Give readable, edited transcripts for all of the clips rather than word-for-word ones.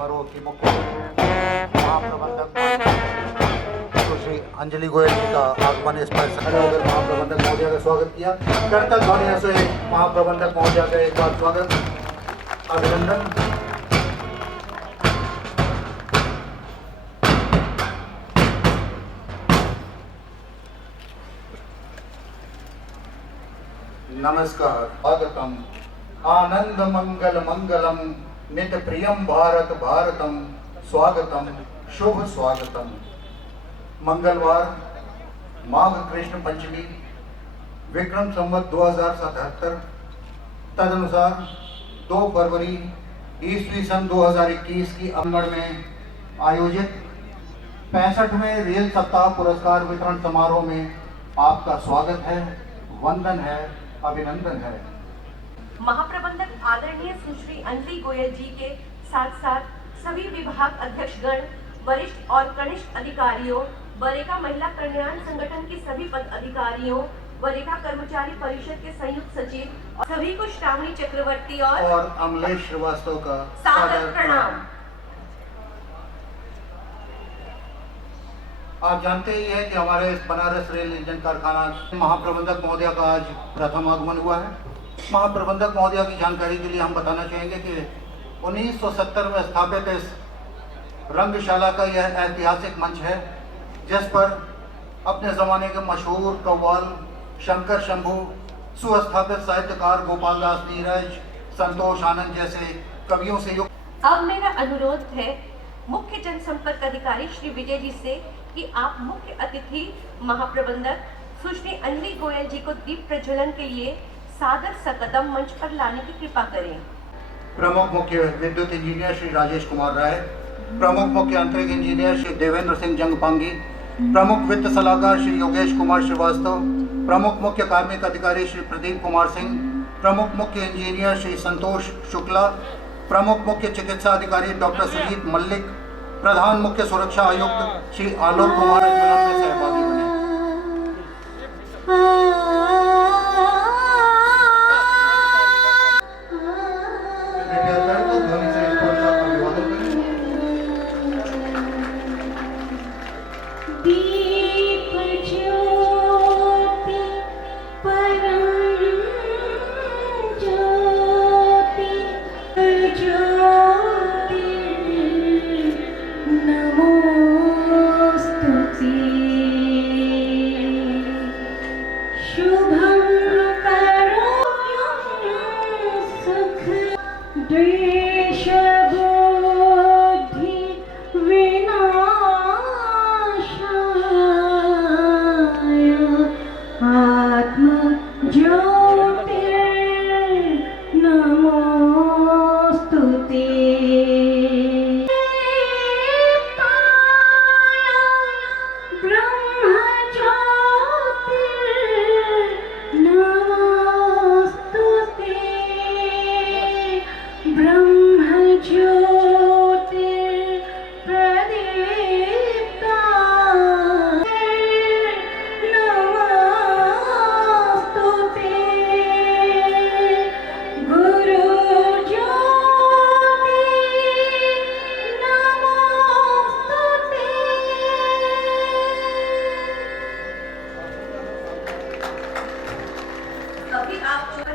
समारोह की मुख्य महाप्रबंधक सुश्री अंजलि गोयल जी का आगमन इस पर होकर महाप्रबंधक महोदय का स्वागत किया। करतल ध्वनि से महाप्रबंधक महोदय का एक बार स्वागत, अभिनंदन। नमस्कार, स्वागतम। आनंद मंगल मंगलम नित्य प्रियम भारत भारतम, स्वागतम, शुभ स्वागतम। मंगलवार, माघ कृष्ण पंचमी, विक्रम संवत 2077, तदनुसार 2 फरवरी ईस्वी सन 2021 की अमर में आयोजित 65वें रेल सप्ताह पुरस्कार वितरण समारोह में आपका स्वागत है, वंदन है, अभिनंदन है। महाप्रबंधक आदरणीय सुश्री अंजलि गोयल जी के साथ साथ सभी विभाग अध्यक्षगण, वरिष्ठ और कनिष्ठ अधिकारियों, बरेका महिला कल्याण संगठन के सभी पदाधिकारियों, बरेका कर्मचारी परिषद के संयुक्त सचिव और सभी को श्रावणी चक्रवर्ती और अमलेश श्रीवास्तव का सादर प्रणाम। आप जानते ही हैं कि हमारे इस बनारस रेल इंजन कारखाना महाप्रबंधक महोदय का आज प्रथम आगमन हुआ है। महाप्रबंधक महोदय की जानकारी के लिए हम बताना चाहेंगे कि 1970 में स्थापित इस रंगशाला का यह ऐतिहासिक मंच है, जिस पर अपने ज़माने के मशहूर कव्वाल शंकर शंभू, सुस्थापित साहित्यकार गोपाल दास नीरज, संतोष आनंद जैसे कवियों से युक्त। अब मेरा अनुरोध है मुख्य जनसंपर्क अधिकारी श्री विजय जी से कि आप मुख्य अतिथि महाप्रबंधक सुश्री अंजलि गोयल जी को दीप प्रज्वलन के लिए सादर सकदम मंच पर लाने की कृपा करें। प्रमुख मुख्य विद्युत इंजीनियर श्री राजेश कुमार राय, प्रमुख मुख्य अंतरिक्ष इंजीनियर श्री देवेंद्र सिंह जंगपांगी, प्रमुख वित्त सलाहकार श्री योगेश कुमार श्रीवास्तव, प्रमुख मुख्य कार्मिक अधिकारी श्री प्रदीप कुमार सिंह, प्रमुख मुख्य इंजीनियर श्री संतोष शुक्ला, प्रमुख मुख्य चिकित्सा अधिकारी डॉक्टर सुजीत मल्लिक, प्रधान मुख्य सुरक्षा आयुक्त श्री आलोक कुमार ज्वलन में सहभागी बने।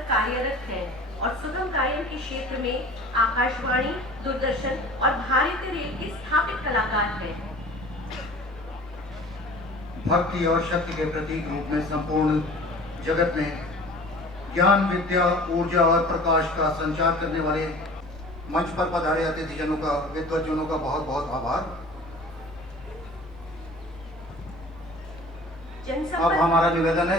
कार्यरत हैं और सुगम गायन के क्षेत्र में आकाशवाणी, दूरदर्शन और भारतीय रेल के स्थापित कलाकार हैं। भक्ति और शक्ति के प्रतीक रूप में संपूर्ण जगत में ज्ञान, विद्या, ऊर्जा और प्रकाश का संचार करने वाले मंच पर पधारे अतिथिजनों का, विद्वज्जनों का बहुत बहुत आभार। अब हमारा निवेदन है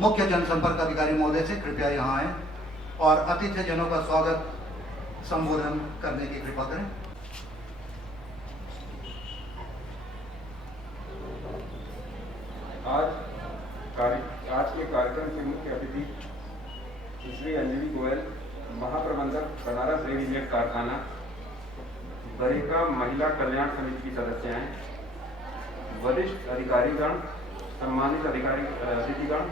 मुख्य जनसंपर्क अधिकारी महोदय से कृपया यहाँ आए और अतिथिजनों का स्वागत संबोधन करने की कृपा करें। आज के कार्यक्रम के मुख्य अतिथि सुश्री अंजलि गोयल, महाप्रबंधक बनारस रेल इंजन कारखाना, बरेका महिला कल्याण समिति की सदस्याएं, वरिष्ठ अधिकारीगण, सम्मानित अतिथिगण,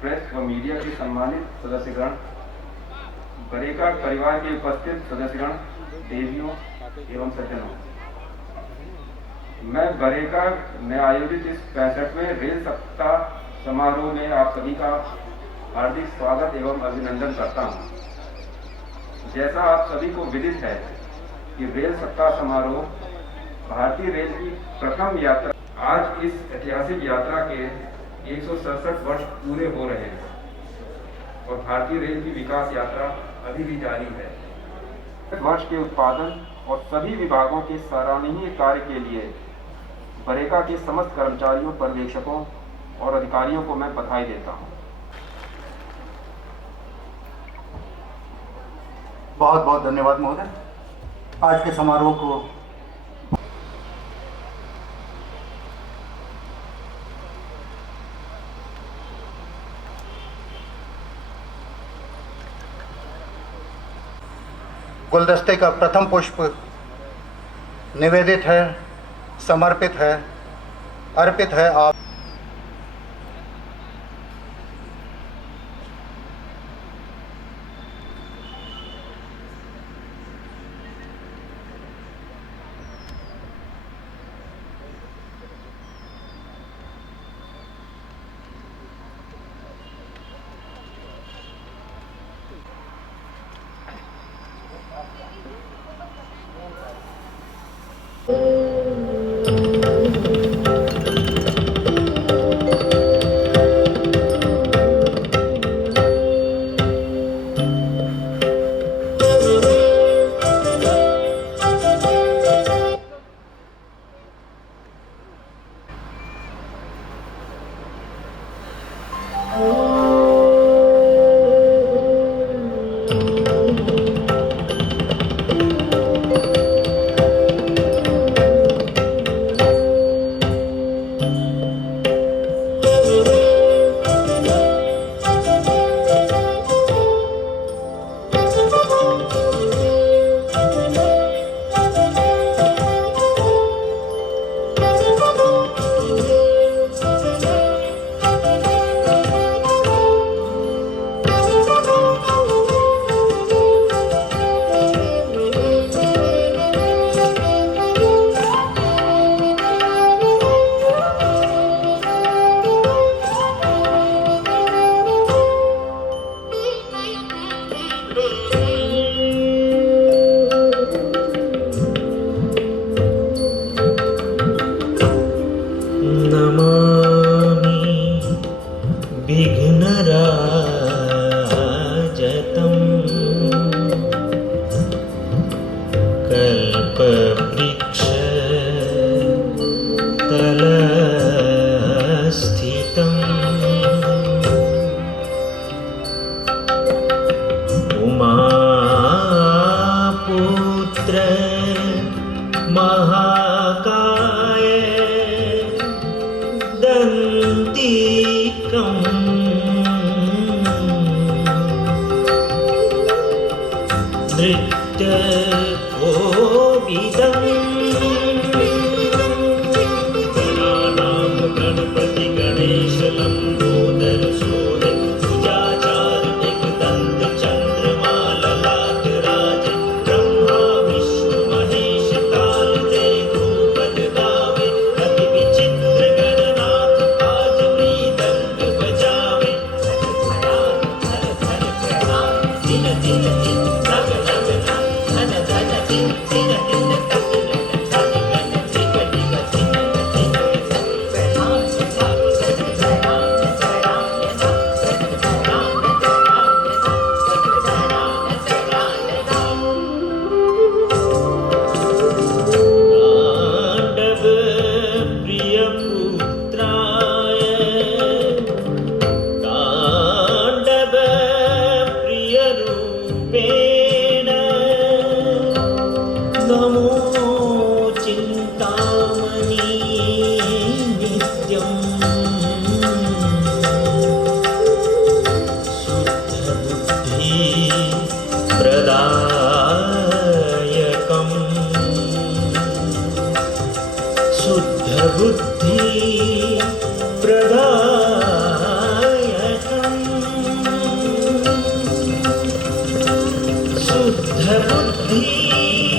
प्रेस व मीडिया के सम्मानित सदस्यगण, बरेका परिवार के उपस्थित सदस्यगण, देवियों एवं सज्जनों, मैं बरेका में आयोजित इस 65वें रेल सप्ताह समारोह में आप सभी का हार्दिक स्वागत एवं अभिनंदन करता हूं। जैसा आप सभी को विदित है कि रेल सप्ताह समारोह भारतीय रेल की प्रथम यात्रा, आज इस ऐतिहासिक यात्रा के 167 वर्ष पूरे हो रहे हैं और भारतीय रेल की विकास यात्रा अभी भी जारी है। वर्ष के उत्पादन और सभी विभागों के सराहनीय कार्य के लिए बरेका के समस्त कर्मचारियों, पर्यवेक्षकों और अधिकारियों को मैं बधाई देता हूं। बहुत बहुत धन्यवाद महोदय। आज के समारोह को गुलदस्ते का प्रथम पुष्प निवेदित है, समर्पित है, अर्पित है आप शुद्ध बुद्धि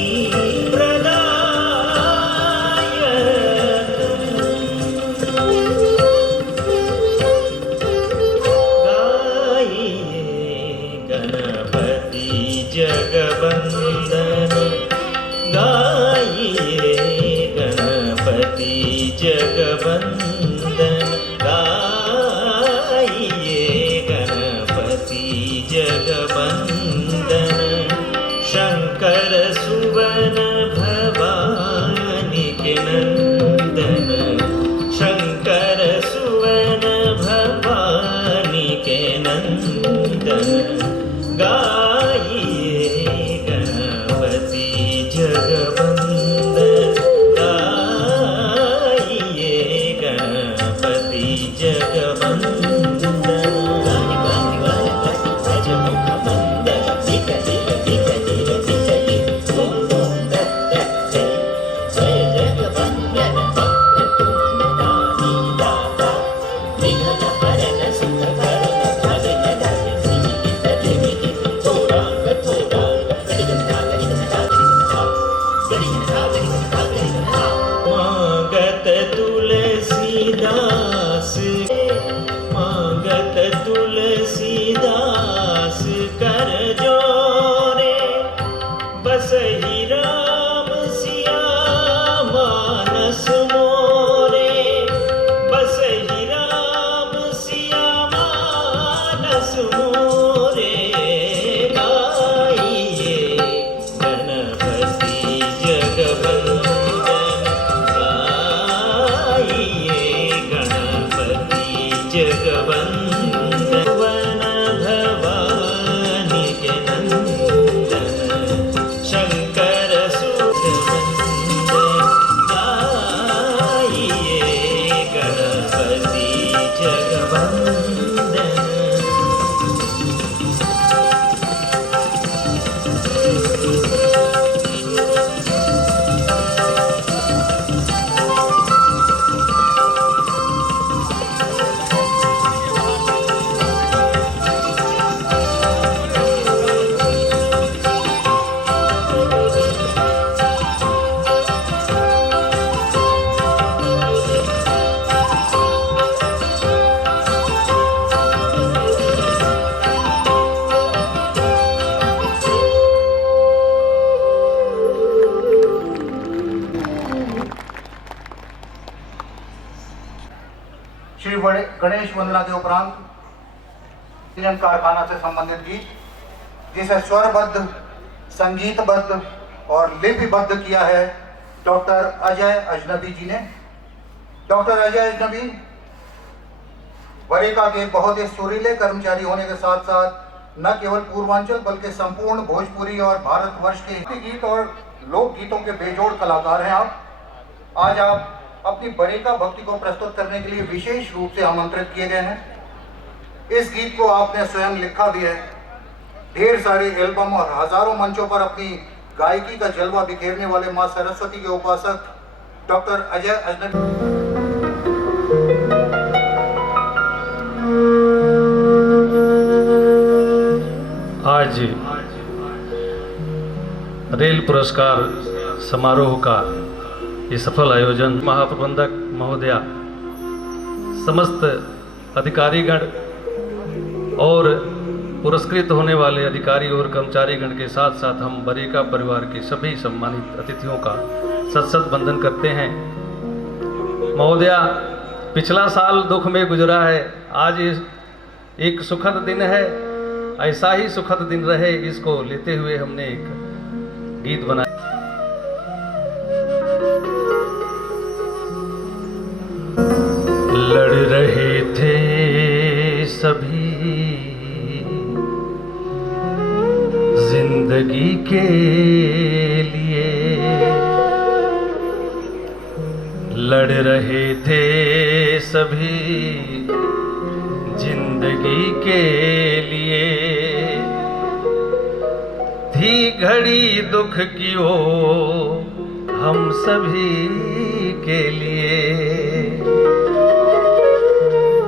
बस ही राम सिया मानस मोरे, बस ही राम सिया मानस मोरे, गाइए गणपति जगवंदन, गाइए गणपति जगवंदन, वन भवानी के नंदन, शंकर सुत वंदन, गाइए गणपति जगवंदन। श्री गणेश वंदना के उपरांत इंजन कारखाना से संबंधित गीत, जिसे स्वरबद्ध, संगीतबद्ध और लिपिबद्ध किया है डॉक्टर अजय अजनबी जी ने। डॉक्टर अजय अजनबी वरेका के बहुत ही सुरीले कर्मचारी होने के साथ साथ न केवल पूर्वांचल बल्कि संपूर्ण भोजपुरी और भारतवर्ष के हिंदी गीत और लोकगीतों के बेजोड़ कलाकार हैं आप। आज आप अपनी बरेका भक्ति को प्रस्तुत करने के लिए विशेष रूप से आमंत्रित किए गए हैं। इस गीत को आपने स्वयं लिखा भी है। ढेर सारे एल्बम और हजारों मंचों पर अपनी गायकी का जलवा बिखेरने वाले मां सरस्वती के उपासक डॉक्टर अजय अजनबी। आज रेल पुरस्कार समारोह का ये सफल आयोजन महाप्रबंधक महोदया, समस्त अधिकारीगण और पुरस्कृत होने वाले अधिकारी और कर्मचारीगण के साथ साथ हम बरेका परिवार के सभी सम्मानित अतिथियों का सत सत वंदन करते हैं। महोदया, पिछला साल दुख में गुजरा है, आज एक सुखद दिन है, ऐसा ही सुखद दिन रहे, इसको लेते हुए हमने एक गीत बनाया। लड़ रहे थे सभी जिंदगी के लिए, लड़ रहे थे सभी जिंदगी के लिए, थी घड़ी दुख की वो हम सभी के लिए।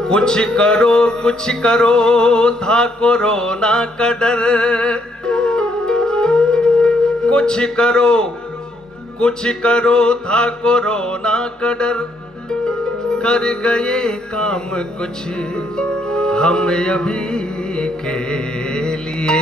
कुछ करो था कोरोना का डर, कुछ करो था कोरोना का डर, कर गए काम कुछ हम अभी के लिए।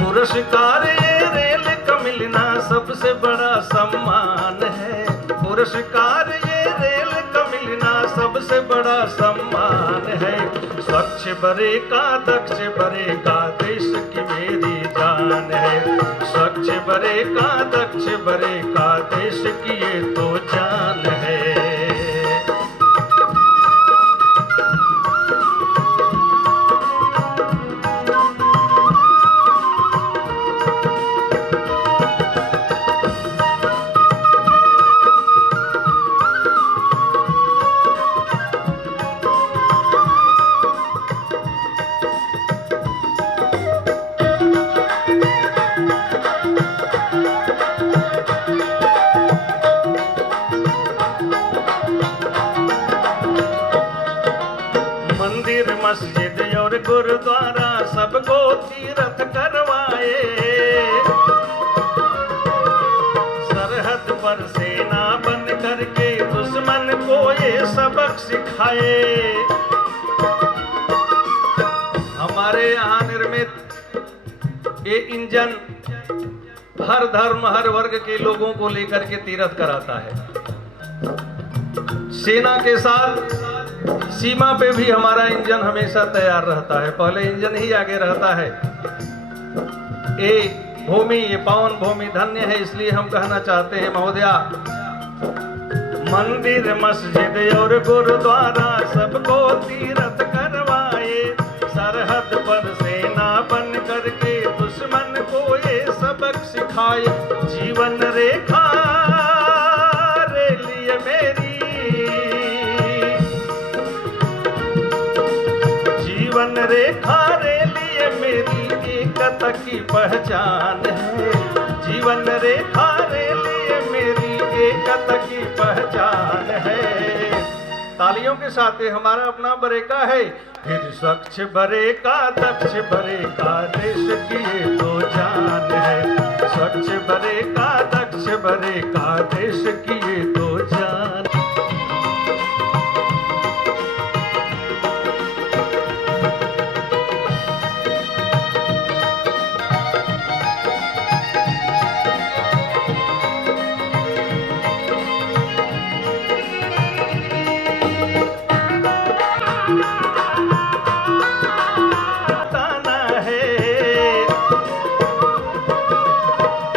पुरस्कार ये रेल का मिलना सबसे बड़ा सम्मान है। पुरस्कार ये रेल का मिलना सबसे बड़ा सम्मान है। स्वच्छ बरेका दक्ष बरेका देश की मेरी जान है। स्वच्छ बरेका दक्ष बरेका देश की ये तो जान है। मस्जिद और गुरुद्वारा सबको तीरथ करवाए, सरहद पर सेना बन करके दुश्मन को ये सबक सिखाए। हमारे यहाँ निर्मित ये इंजन हर धर्म हर वर्ग के लोगों को लेकर के तीरथ कराता है। सेना के साथ सीमा पे भी हमारा इंजन हमेशा तैयार रहता है, पहले इंजन ही आगे रहता है। ये भूमि, ये पावन भूमि धन्य है, इसलिए हम कहना चाहते हैं महोदया, मंदिर मस्जिद और गुरुद्वारा सबको तीरथ करवाए, सरहद पर सेना बन करके दुश्मन को ये सबक सिखाए। जीवन रेखा रे लिए मेरी, जीवन रेखा रे लिए मेरी एकता की पहचान है, जीवन रेखा रे लिए मेरी एकता की पहचान है। तालियों के साथ हमारा अपना बरेका है। फिर स्वच्छ बरेका दक्ष बरेका देश की ये तो जान है, स्वच्छ बरेका दक्ष बरेका देश की ये तो जान।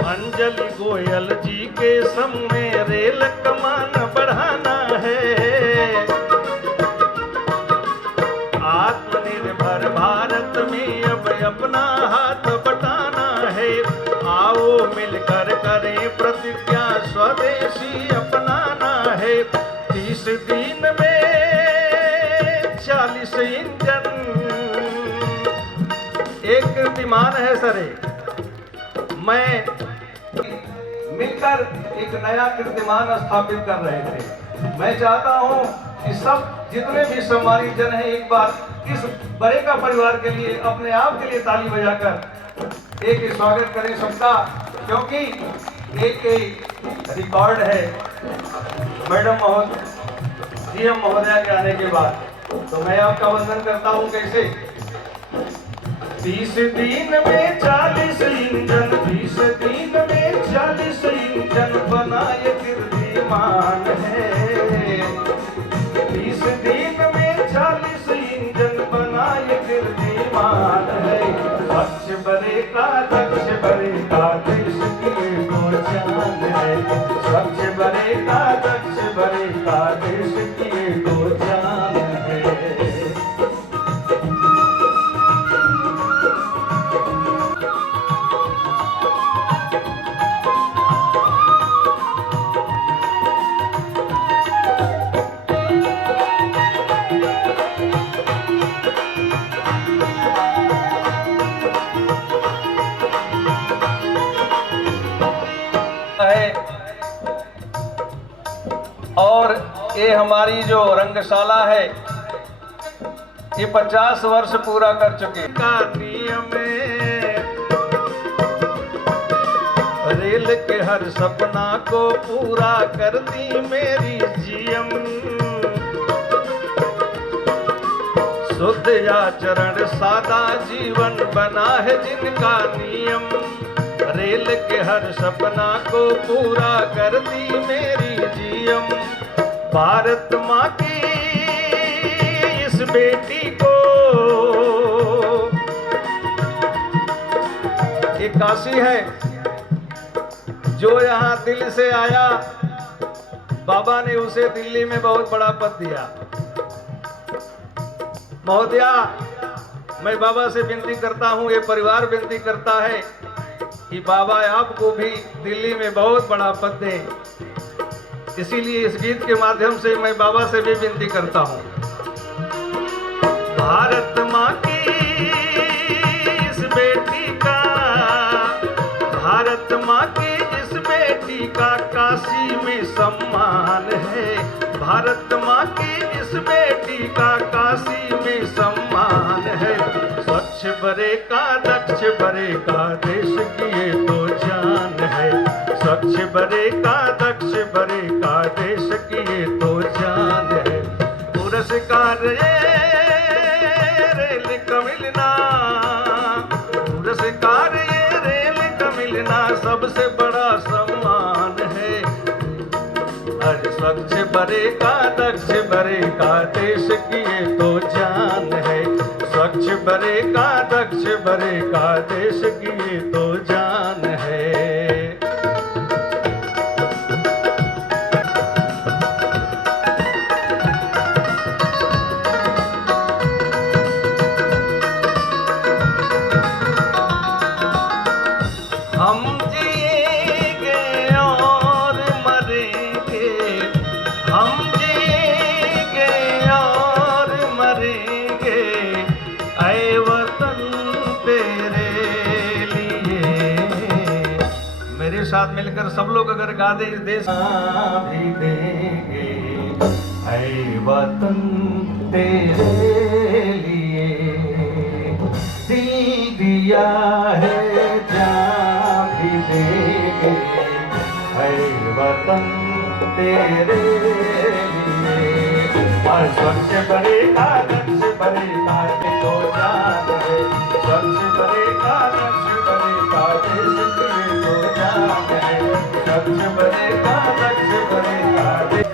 अंजलि गोयल जी के सामने रेल कमान बढ़ाना है, आत्मनिर्भर भारत में अब अपना हाथ बटाना है। आओ मिलकर करें प्रतिज्ञा स्वदेशी अपनाना है। 30 दिन में 40 इंजन, एक कीर्तिमान है सरे। मैं मिलकर एक नया कीर्तिमान स्थापित कर रहे थे। मैं चाहता हूं कि सब जितने भी सम्मानित जन हैं एक बार इस बरेका परिवार के लिए अपने आप के लिए ताली बजाकर एक स्वागत करें सबका, क्योंकि एक रिकॉर्ड है मैडम सीएम महोदया के आने के बाद। तो मैं आपका वंदन करता हूं। कैसे 30 दिन में 40 इंजन, 20 दिन में 40 इंजन बनाए कीर्तिमान है। 20 दिन में 40 इंजन बनाए कीर्तिमान है। स्वच्छ बरेका दक्ष बरेका देश की ये तो जान है, स्वच्छ बरेका दक्ष बरेका देश की ये तो जान है। और ये हमारी जो रंगशाला है ये 50 वर्ष पूरा कर चुके का नियम रेल के हर सपना को पूरा करती मेरी जीएम। शुद्ध आचरण सादा जीवन बना है जिनका नियम, रेल के हर सपना को पूरा करती मेरी जीएम। भारत माँ की इस बेटी को, ये काशी है जो यहाँ दिल्ली से आया, बाबा ने उसे दिल्ली में बहुत बड़ा पद दिया। महोदया, मैं बाबा से विनती करता हूँ, ये परिवार विनती करता है कि बाबा आपको भी दिल्ली में बहुत बड़ा पद दें। इसीलिए इस गीत के माध्यम से मैं बाबा से भी विनती करता हूँ। भारत माँ की इस बेटी का, भारत माँ की इस बेटी का काशी में सम्मान है। भारत माँ की इस बेटी का काशी में सम्मान स्वच्छ बरे का दक्ष बरे का देश की ये तो जान है। स्वच्छ बरे का दक्ष बरे का देश की ये तो जान है। पुरस्कार ये रेल का मिलना, पुरस्कार ये रेल का मिलना सबसे बड़ा सम्मान है। अरे स्वच्छ बरे का दक्ष बरे का देश की ये तो जान है। स्वच्छ बरे का दक्ष बरे का देश की ये तो जान है। हम जिएंगे और मरेंगे, हम जिएंगे और मरेंगे, ऐ वतन तेरे लिए। मेरे साथ मिलकर सब लोग अगर गा दे इस देश भी देंगे, ऐ वतन तेरे लिए। दिल दिया है जान भी देंगे, ऐ वतन तेरे लिए। और स्वच्छ बरे का दक्ष बरे का ये तो जान है। स्वच्छ बरे का दक्ष बरे का देश की ये तो जान है। स्वच्छ बरे का दक्ष बरे का देश।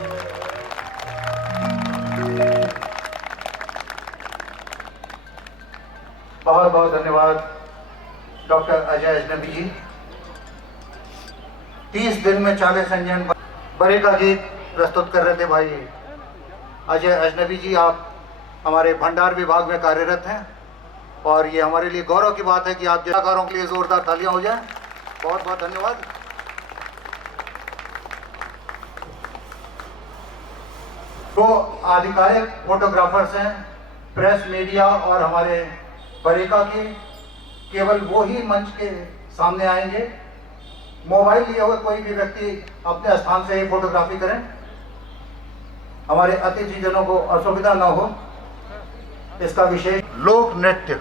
बहुत बहुत धन्यवाद डॉक्टर अजय अजनबी जी। 30 दिन में 40 अंजन बरे का गीत प्रस्तुत कर रहे थे भाई अजय अजनबी जी। आप हमारे भंडार विभाग में कार्यरत हैं और ये हमारे लिए गौरव की बात है कि आप कलाकारों के लिए जोरदार तालियां हो जाएं। बहुत बहुत धन्यवाद। तो आधिकारिक फोटोग्राफर्स हैं, प्रेस मीडिया और हमारे बरेका के केवल वो ही मंच के सामने आएंगे। मोबाइल लिए हुए कोई भी व्यक्ति अपने स्थान से ही फोटोग्राफी करें, हमारे अतिथि जनों को असुविधा न हो। इसका विशेष लोक नृत्य।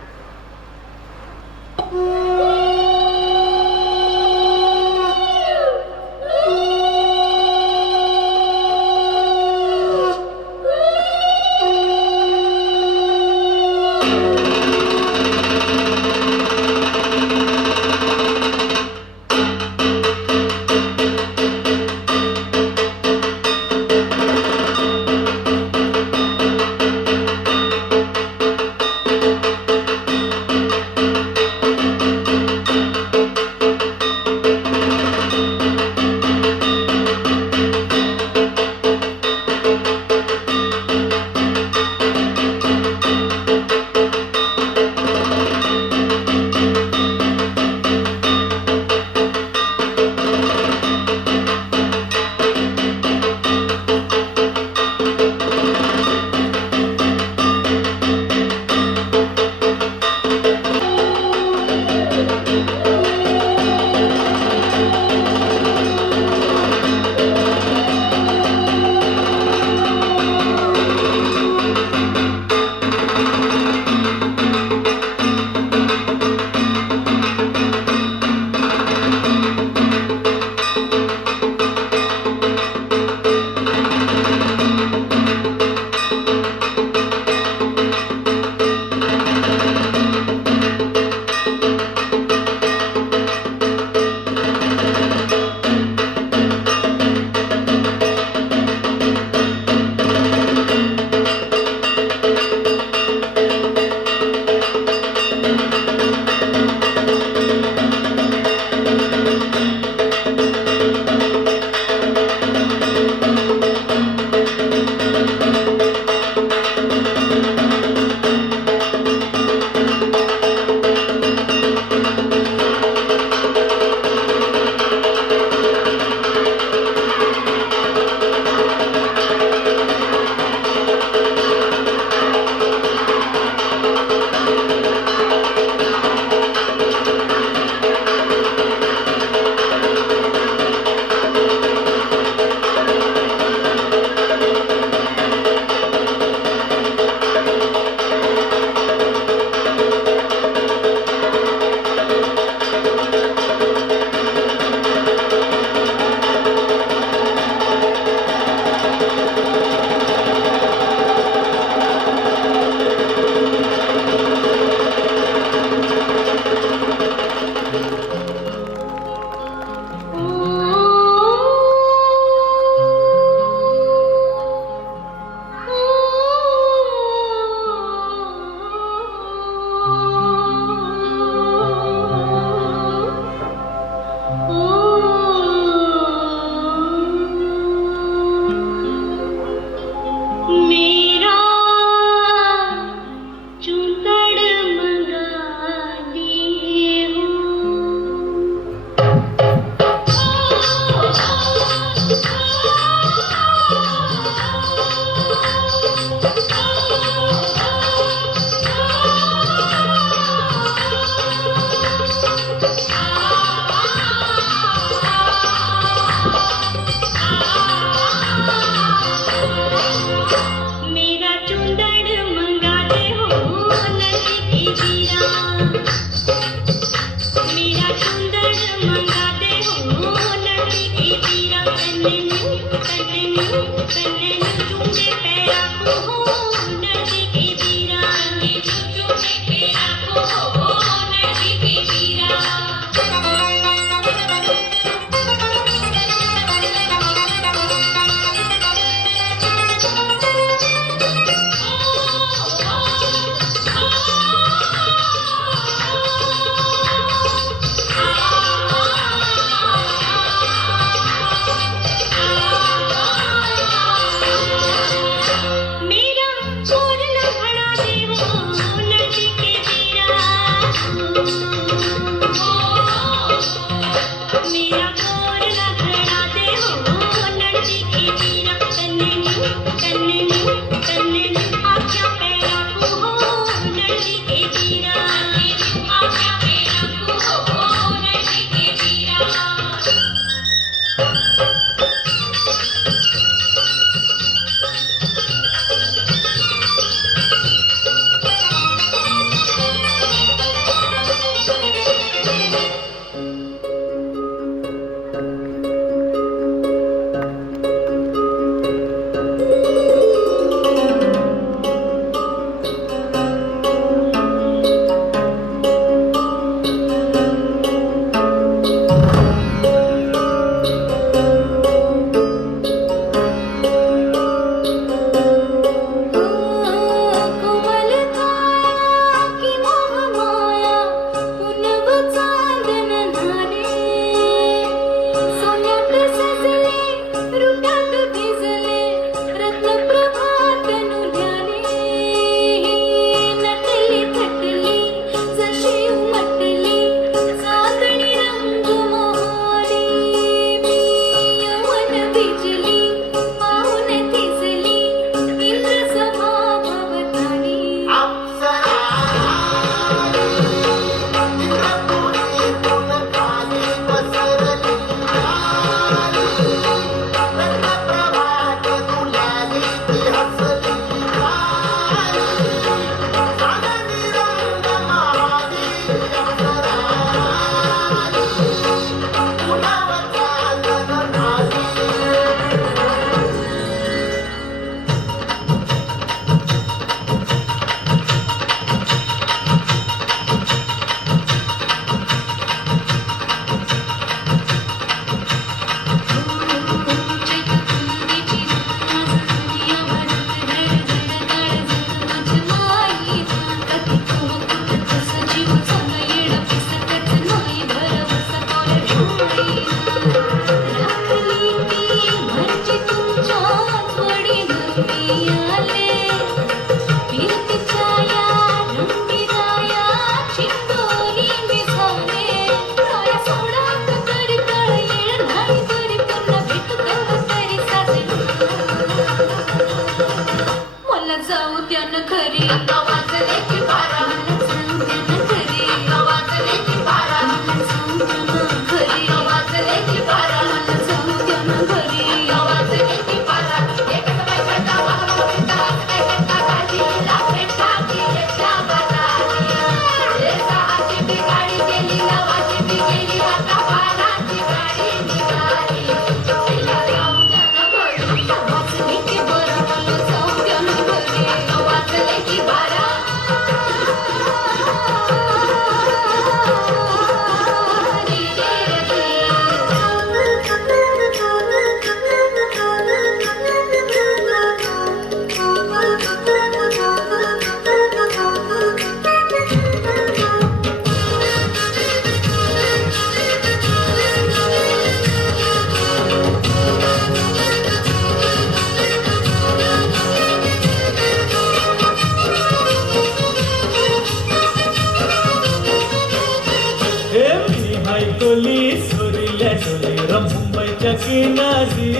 मुंबईच्या किनारी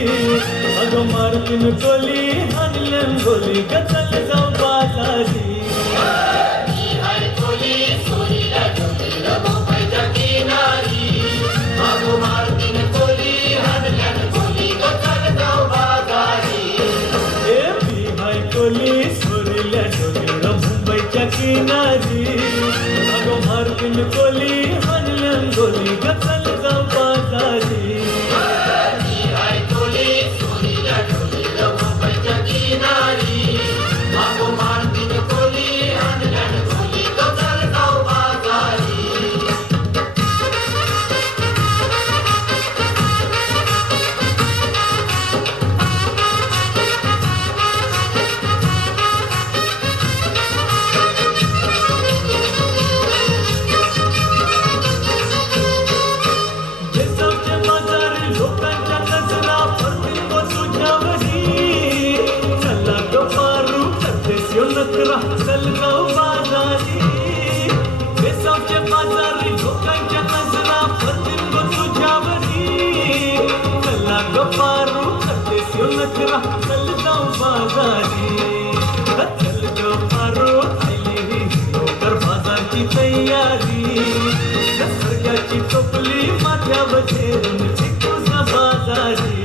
अगं मार्किन कोली हानलं गोली गचल जाऊ बाजारी कोली सोरील्या डोंगर मुंबईच्या किनारी अगं मार्किन कोली हानलं गोली गचल जाऊ बाजारी तयारी सर्गाची टोपली माथ्यावर ठेवून चिकूचा बाजारी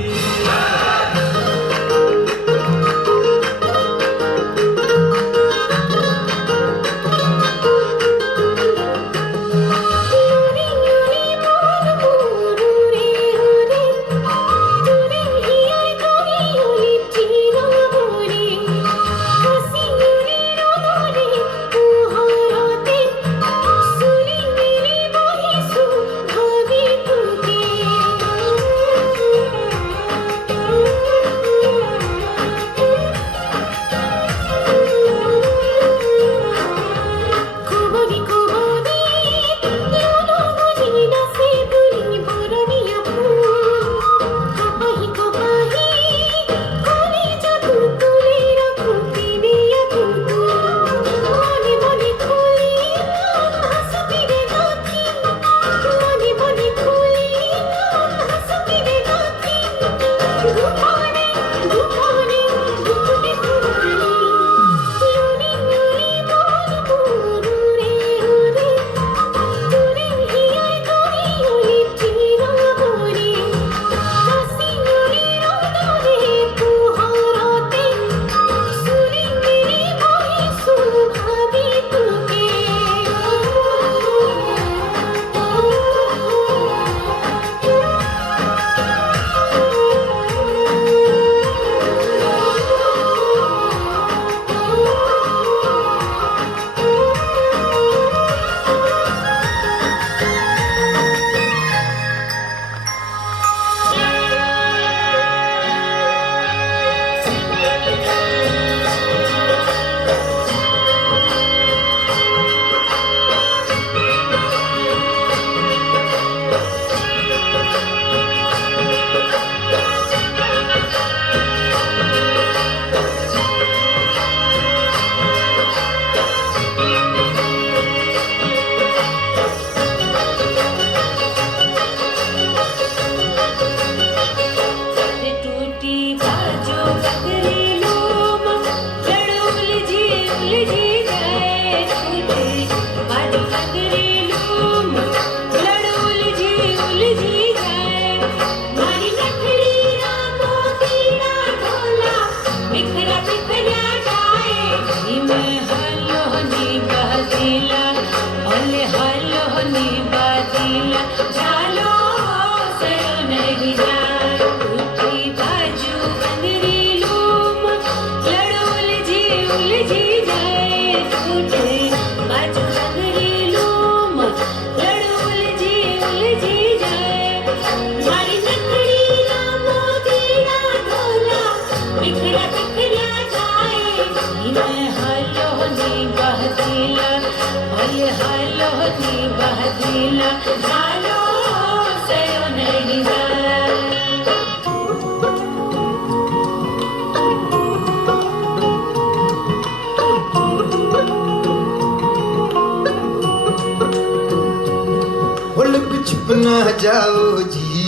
जाओ जी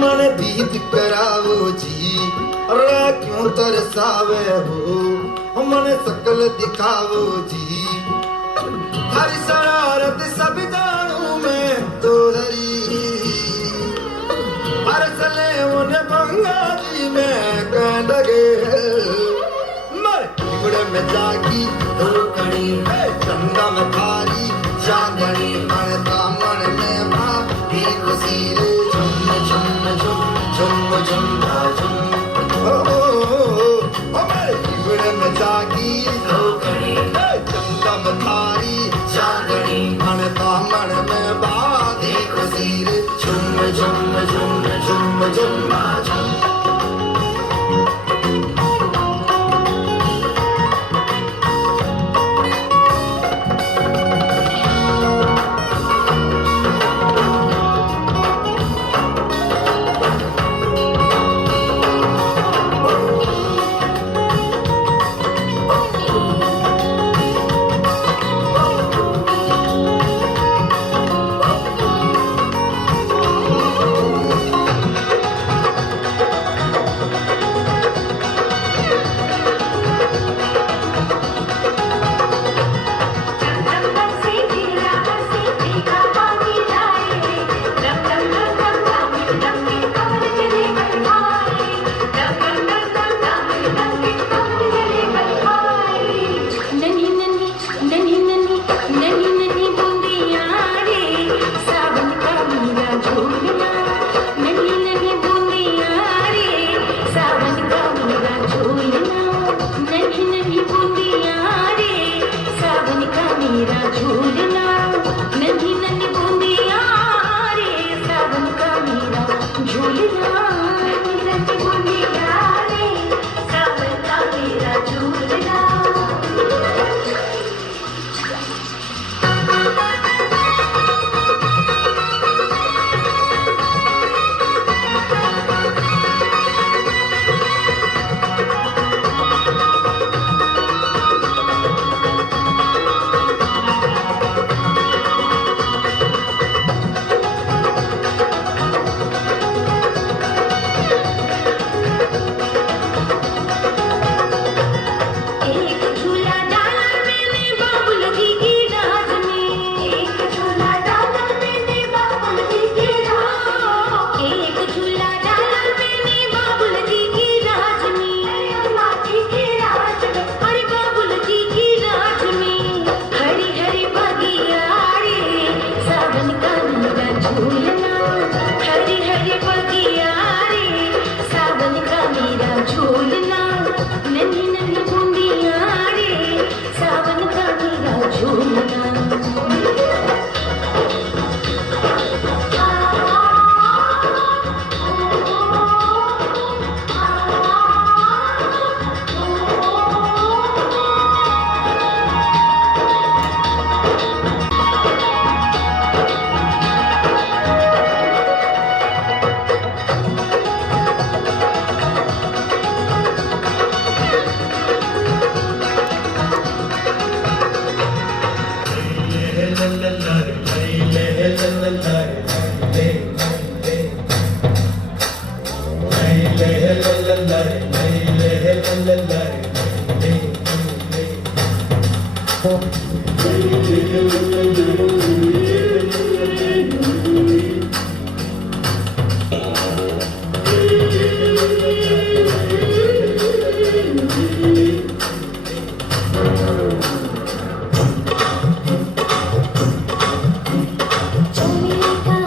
मन दीद करावो जी अरे क्यों तरसावे हो मन सकल दिखावो जी हरी शरारत सब जानू मैं तो हरी अरसले उन्हें बंगा जी में कह लगे मर इबड़े में जागी दो कणी चंदा में थारी चांदनी मन दामन में भाभी खुशी रे झुम झुम झुम झुम झुम झुम ओ मर इबड़े में जागी दो कणी चंदा में थारी चांदनी मन दामन में भाभी खुशी रे झुम झुम झुम झुम झुम झुम चलेगा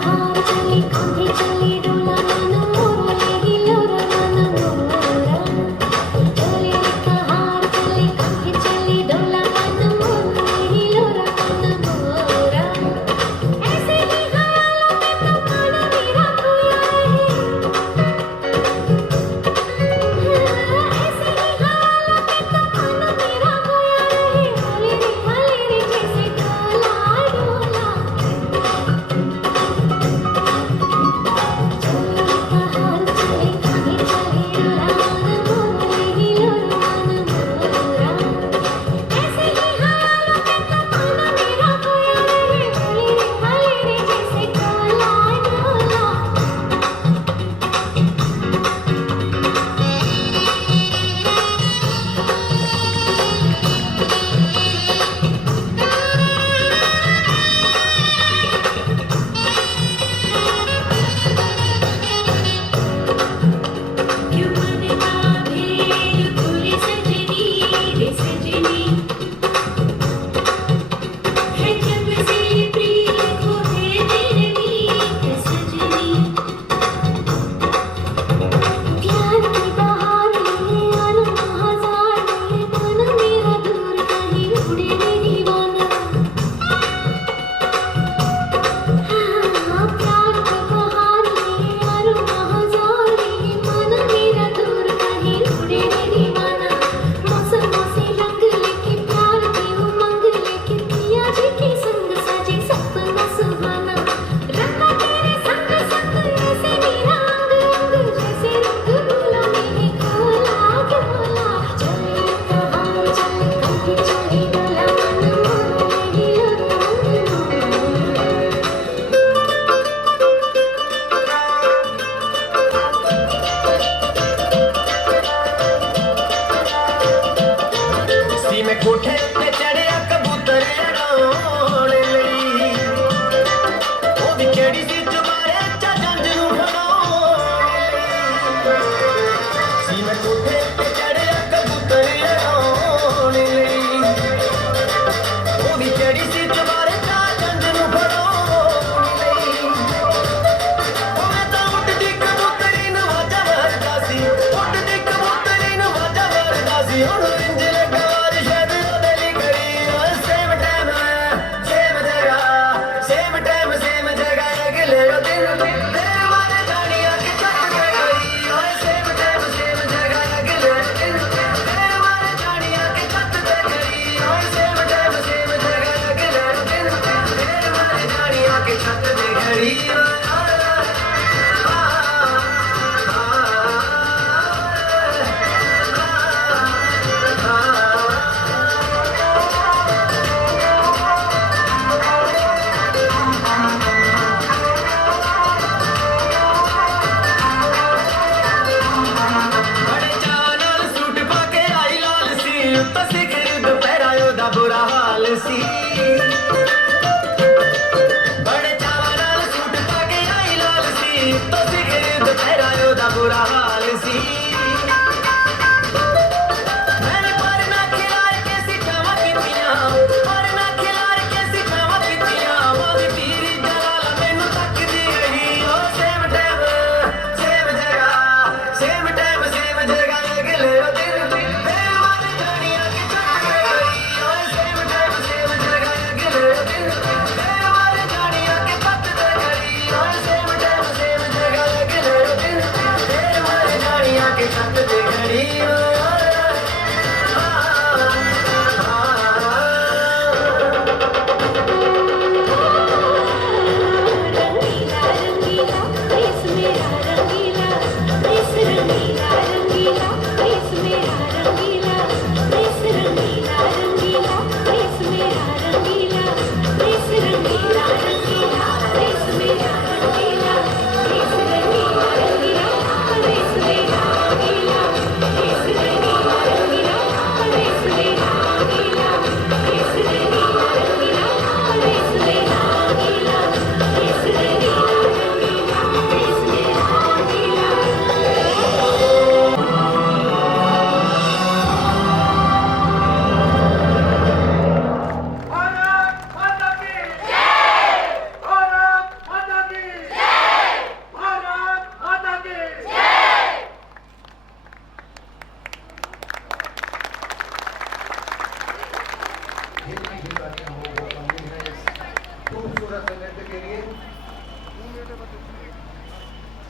खूबसूरत से नृत्य के लिए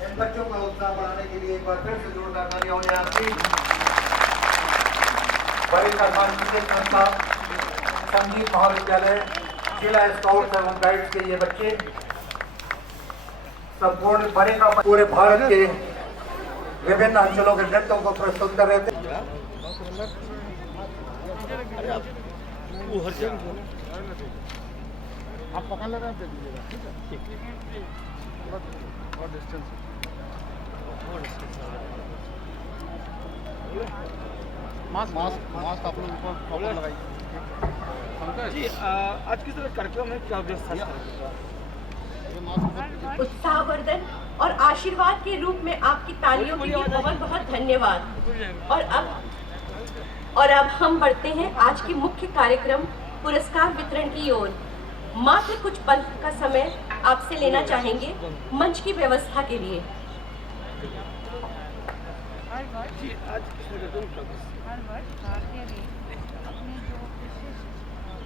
इन बच्चों का उत्साह बढ़ाने के लिए एक बार फिर से जोरदार तालियां होने आपकी। बरेका सांस्कृतिक संस्था संगीत महाविद्यालय जिला स्काउट्स एवं गाइड्स के ये बच्चे संपूर्ण बरेका पूरे भारत के विभिन्न अंचलों के नृत्यों को प्रस्तुत कर रहे थे। आप पकड़ ले रहे हैं, ठीक है, और डिस्टेंस मास्क आप लोग ऊपर प्रॉपर लगाइए जी। आज की तरह कार्यक्रम है, क्या व्यवस्था उत्साहवर्धन और आशीर्वाद के रूप में आपकी तालियों के लिए बहुत बहुत धन्यवाद। और अब हम बढ़ते हैं आज के मुख्य कार्यक्रम पुरस्कार वितरण की ओर। मात्र कुछ पल का समय आपसे लेना चाहेंगे मंच की व्यवस्था के लिए। हर वर्ष भारतीय रेल अपने जो विशिष्ट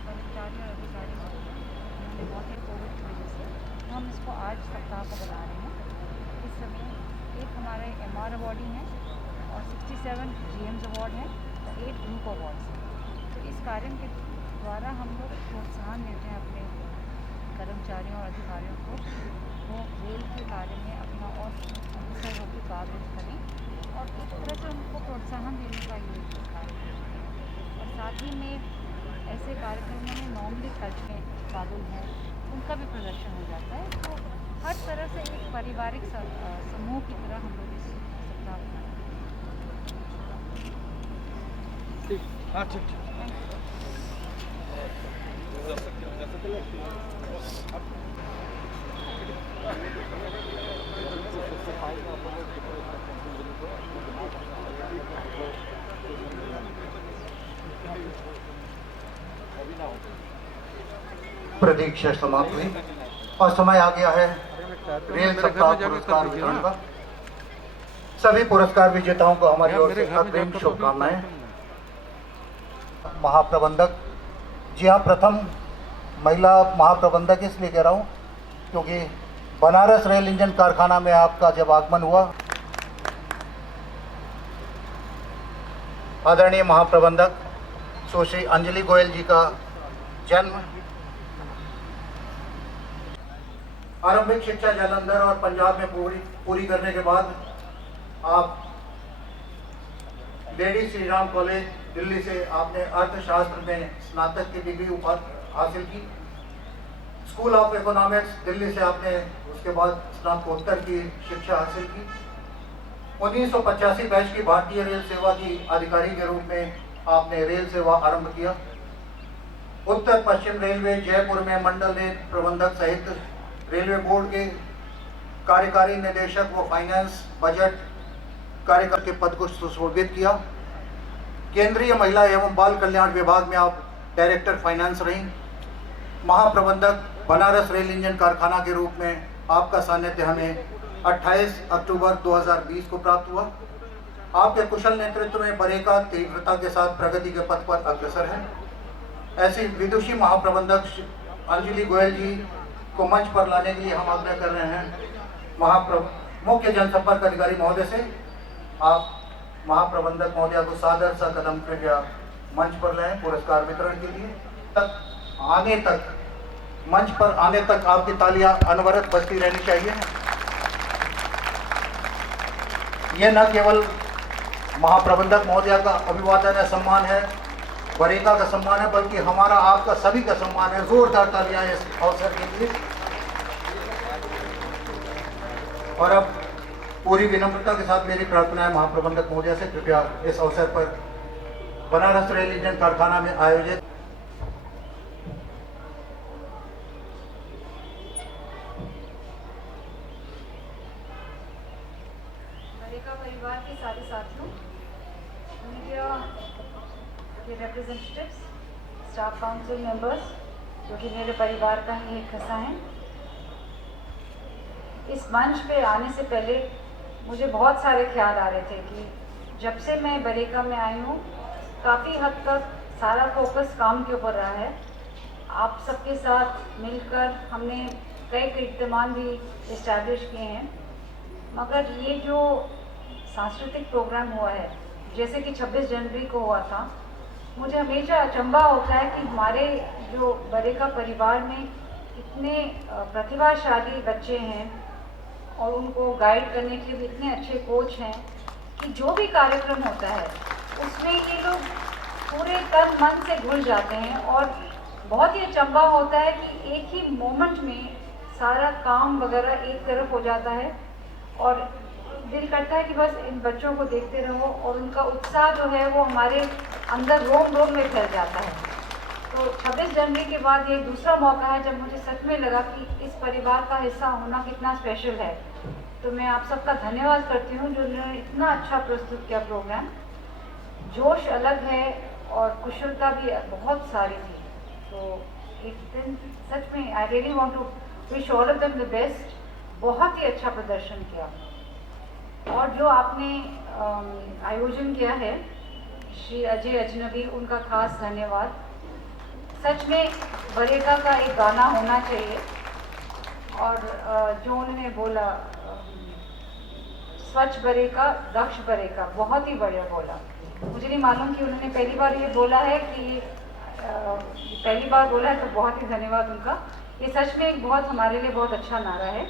कर्मचारी और अधिकारी उन्होंने बहुत ही कोविड की वजह से, तो हम इसको आज सप्ताह को बना रहे हैं। इस समय एक हमारे MR अवार्डी हैं और 67 GMs अवार्ड हैं, 8 ग्रुप अवार्ड्स हैं। तो इस कार्य के द्वारा हम लोग प्रोत्साहन देते हैं अपने कर्मचारियों और अधिकारियों को वो रेल के कार्य में अपना और अग्रसर होकर कार्य करें और एक तरह से उनको प्रोत्साहन देने का ये कार्य है। और साथ ही में ऐसे कार्यक्रमों में नॉर्मली खर्च में काबिल हैं उनका भी प्रदर्शन हो जाता है। तो हर तरह से एक पारिवारिक समूह की तरह हम लोग इस सप्ताह हाँ ठीक। प्रतीक्षा समाप्त हुई और समय आ गया है रेल सप्ताह पुरस्कार वितरण का। सभी पुरस्कार विजेताओं को हमारी ओर से अग्रिम शुभकामनाएं। महाप्रबंधक जी हाँ, प्रथम महिला महाप्रबंधक इसलिए कह रहा हूँ क्योंकि बनारस रेल इंजन कारखाना में आपका जब आगमन हुआ, आदरणीय महाप्रबंधक सुश्री अंजलि गोयल जी का जन्म आरंभिक शिक्षा जालंधर और पंजाब में पूरी करने के बाद आप लेडी श्री राम कॉलेज दिल्ली से आपने अर्थशास्त्र में स्नातक की डिग्री हासिल की। स्कूल ऑफ इकोनॉमिक्स दिल्ली से आपने उसके बाद स्नातकोत्तर की शिक्षा हासिल की। 1985 बैच की भारतीय रेल सेवा की अधिकारी के रूप में आपने रेल सेवा आरंभ किया। उत्तर पश्चिम रेलवे जयपुर में मंडल रेल प्रबंधक सहित रेलवे बोर्ड के कार्यकारी निदेशक व फाइनेंस बजट कार्यकारी के पद को सुशोभित किया। केंद्रीय महिला एवं बाल कल्याण विभाग में आप डायरेक्टर फाइनेंस रहीं। महाप्रबंधक बनारस रेल इंजन कारखाना के रूप में आपका सानिध्य हमें 28 अक्टूबर 2020 को प्राप्त हुआ। आपके कुशल नेतृत्व में बरेका तीव्रता के साथ प्रगति के पथ पर अग्रसर है। ऐसी विदुषी महाप्रबंधक अंजलि गोयल जी को मंच पर लाने के लिए हम आग्रह कर रहे हैं मुख्य जनसंपर्क अधिकारी महोदय से। आप महाप्रबंधक महोदय को सादर सा कदम कृपया मंच पर लाएं पुरस्कार वितरण के लिए। मंच पर आने तक आपकी तालियां अनवरत बजती रहनी चाहिए। यह न केवल महाप्रबंधक महोदय का अभिवादन है, सम्मान है, बरेका का सम्मान है, बल्कि हमारा आपका सभी का सम्मान है। जोरदार तालियां इस अवसर के लिए। और अब पूरी विनम्रता के साथ मेरी प्रार्थना है महाप्रबंधक महोदय से, कृपया इस अवसर पर बनारस रेल इंजन कारखाना में आयोजित बरेका परिवार के सारे साथियों, मीडिया के रिप्रेजेंटेटिव्स, स्टाफ काउंसिल मेंबर्स जो कि मेरे परिवार का ही एक हिस्सा हैं, इस मंच पे आने से पहले मुझे बहुत सारे ख्याल आ रहे थे कि जब से मैं बरेका में आई हूँ काफ़ी हद तक सारा फोकस काम के ऊपर रहा है। आप सबके साथ मिलकर हमने कई कीर्तिमान भी इस्टेब्लिश किए हैं, मगर ये जो सांस्कृतिक प्रोग्राम हुआ है, जैसे कि 26 जनवरी को हुआ था, मुझे हमेशा अचंभा होता है कि हमारे जो बरेका परिवार में इतने प्रतिभाशाली बच्चे हैं और उनको गाइड करने के लिए भी इतने अच्छे कोच हैं कि जो भी कार्यक्रम होता है उसमें ये लोग पूरे तन मन से घुल जाते हैं और बहुत ही अचंभा होता है कि एक ही मोमेंट में सारा काम वगैरह एक तरफ हो जाता है और दिल करता है कि बस इन बच्चों को देखते रहो और उनका उत्साह जो है वो हमारे अंदर रोम रोम में फैल जाता है। तो 26 जनवरी के बाद ये दूसरा मौका है जब मुझे सच में लगा कि इस परिवार का हिस्सा होना कितना स्पेशल है। तो मैं आप सबका धन्यवाद करती हूँ जो उन्होंने इतना अच्छा प्रस्तुत किया प्रोग्राम। जोश अलग है और कुशलता भी बहुत सारी थी। तो एक दिन सच में I really want to wish all of them the best. बहुत ही अच्छा प्रदर्शन किया और जो आपने आयोजन किया है श्री अजय अजनबी, उनका खास धन्यवाद। सच में बरेका का एक गाना होना चाहिए और जो उन्होंने बोला स्वच्छ बरेका दक्ष बरेका, बहुत ही बढ़िया बोला। मुझे नहीं मालूम कि उन्होंने पहली बार ये बोला है कि पहली बार बोला है, तो बहुत ही धन्यवाद उनका। ये सच में एक बहुत हमारे लिए बहुत अच्छा नारा है।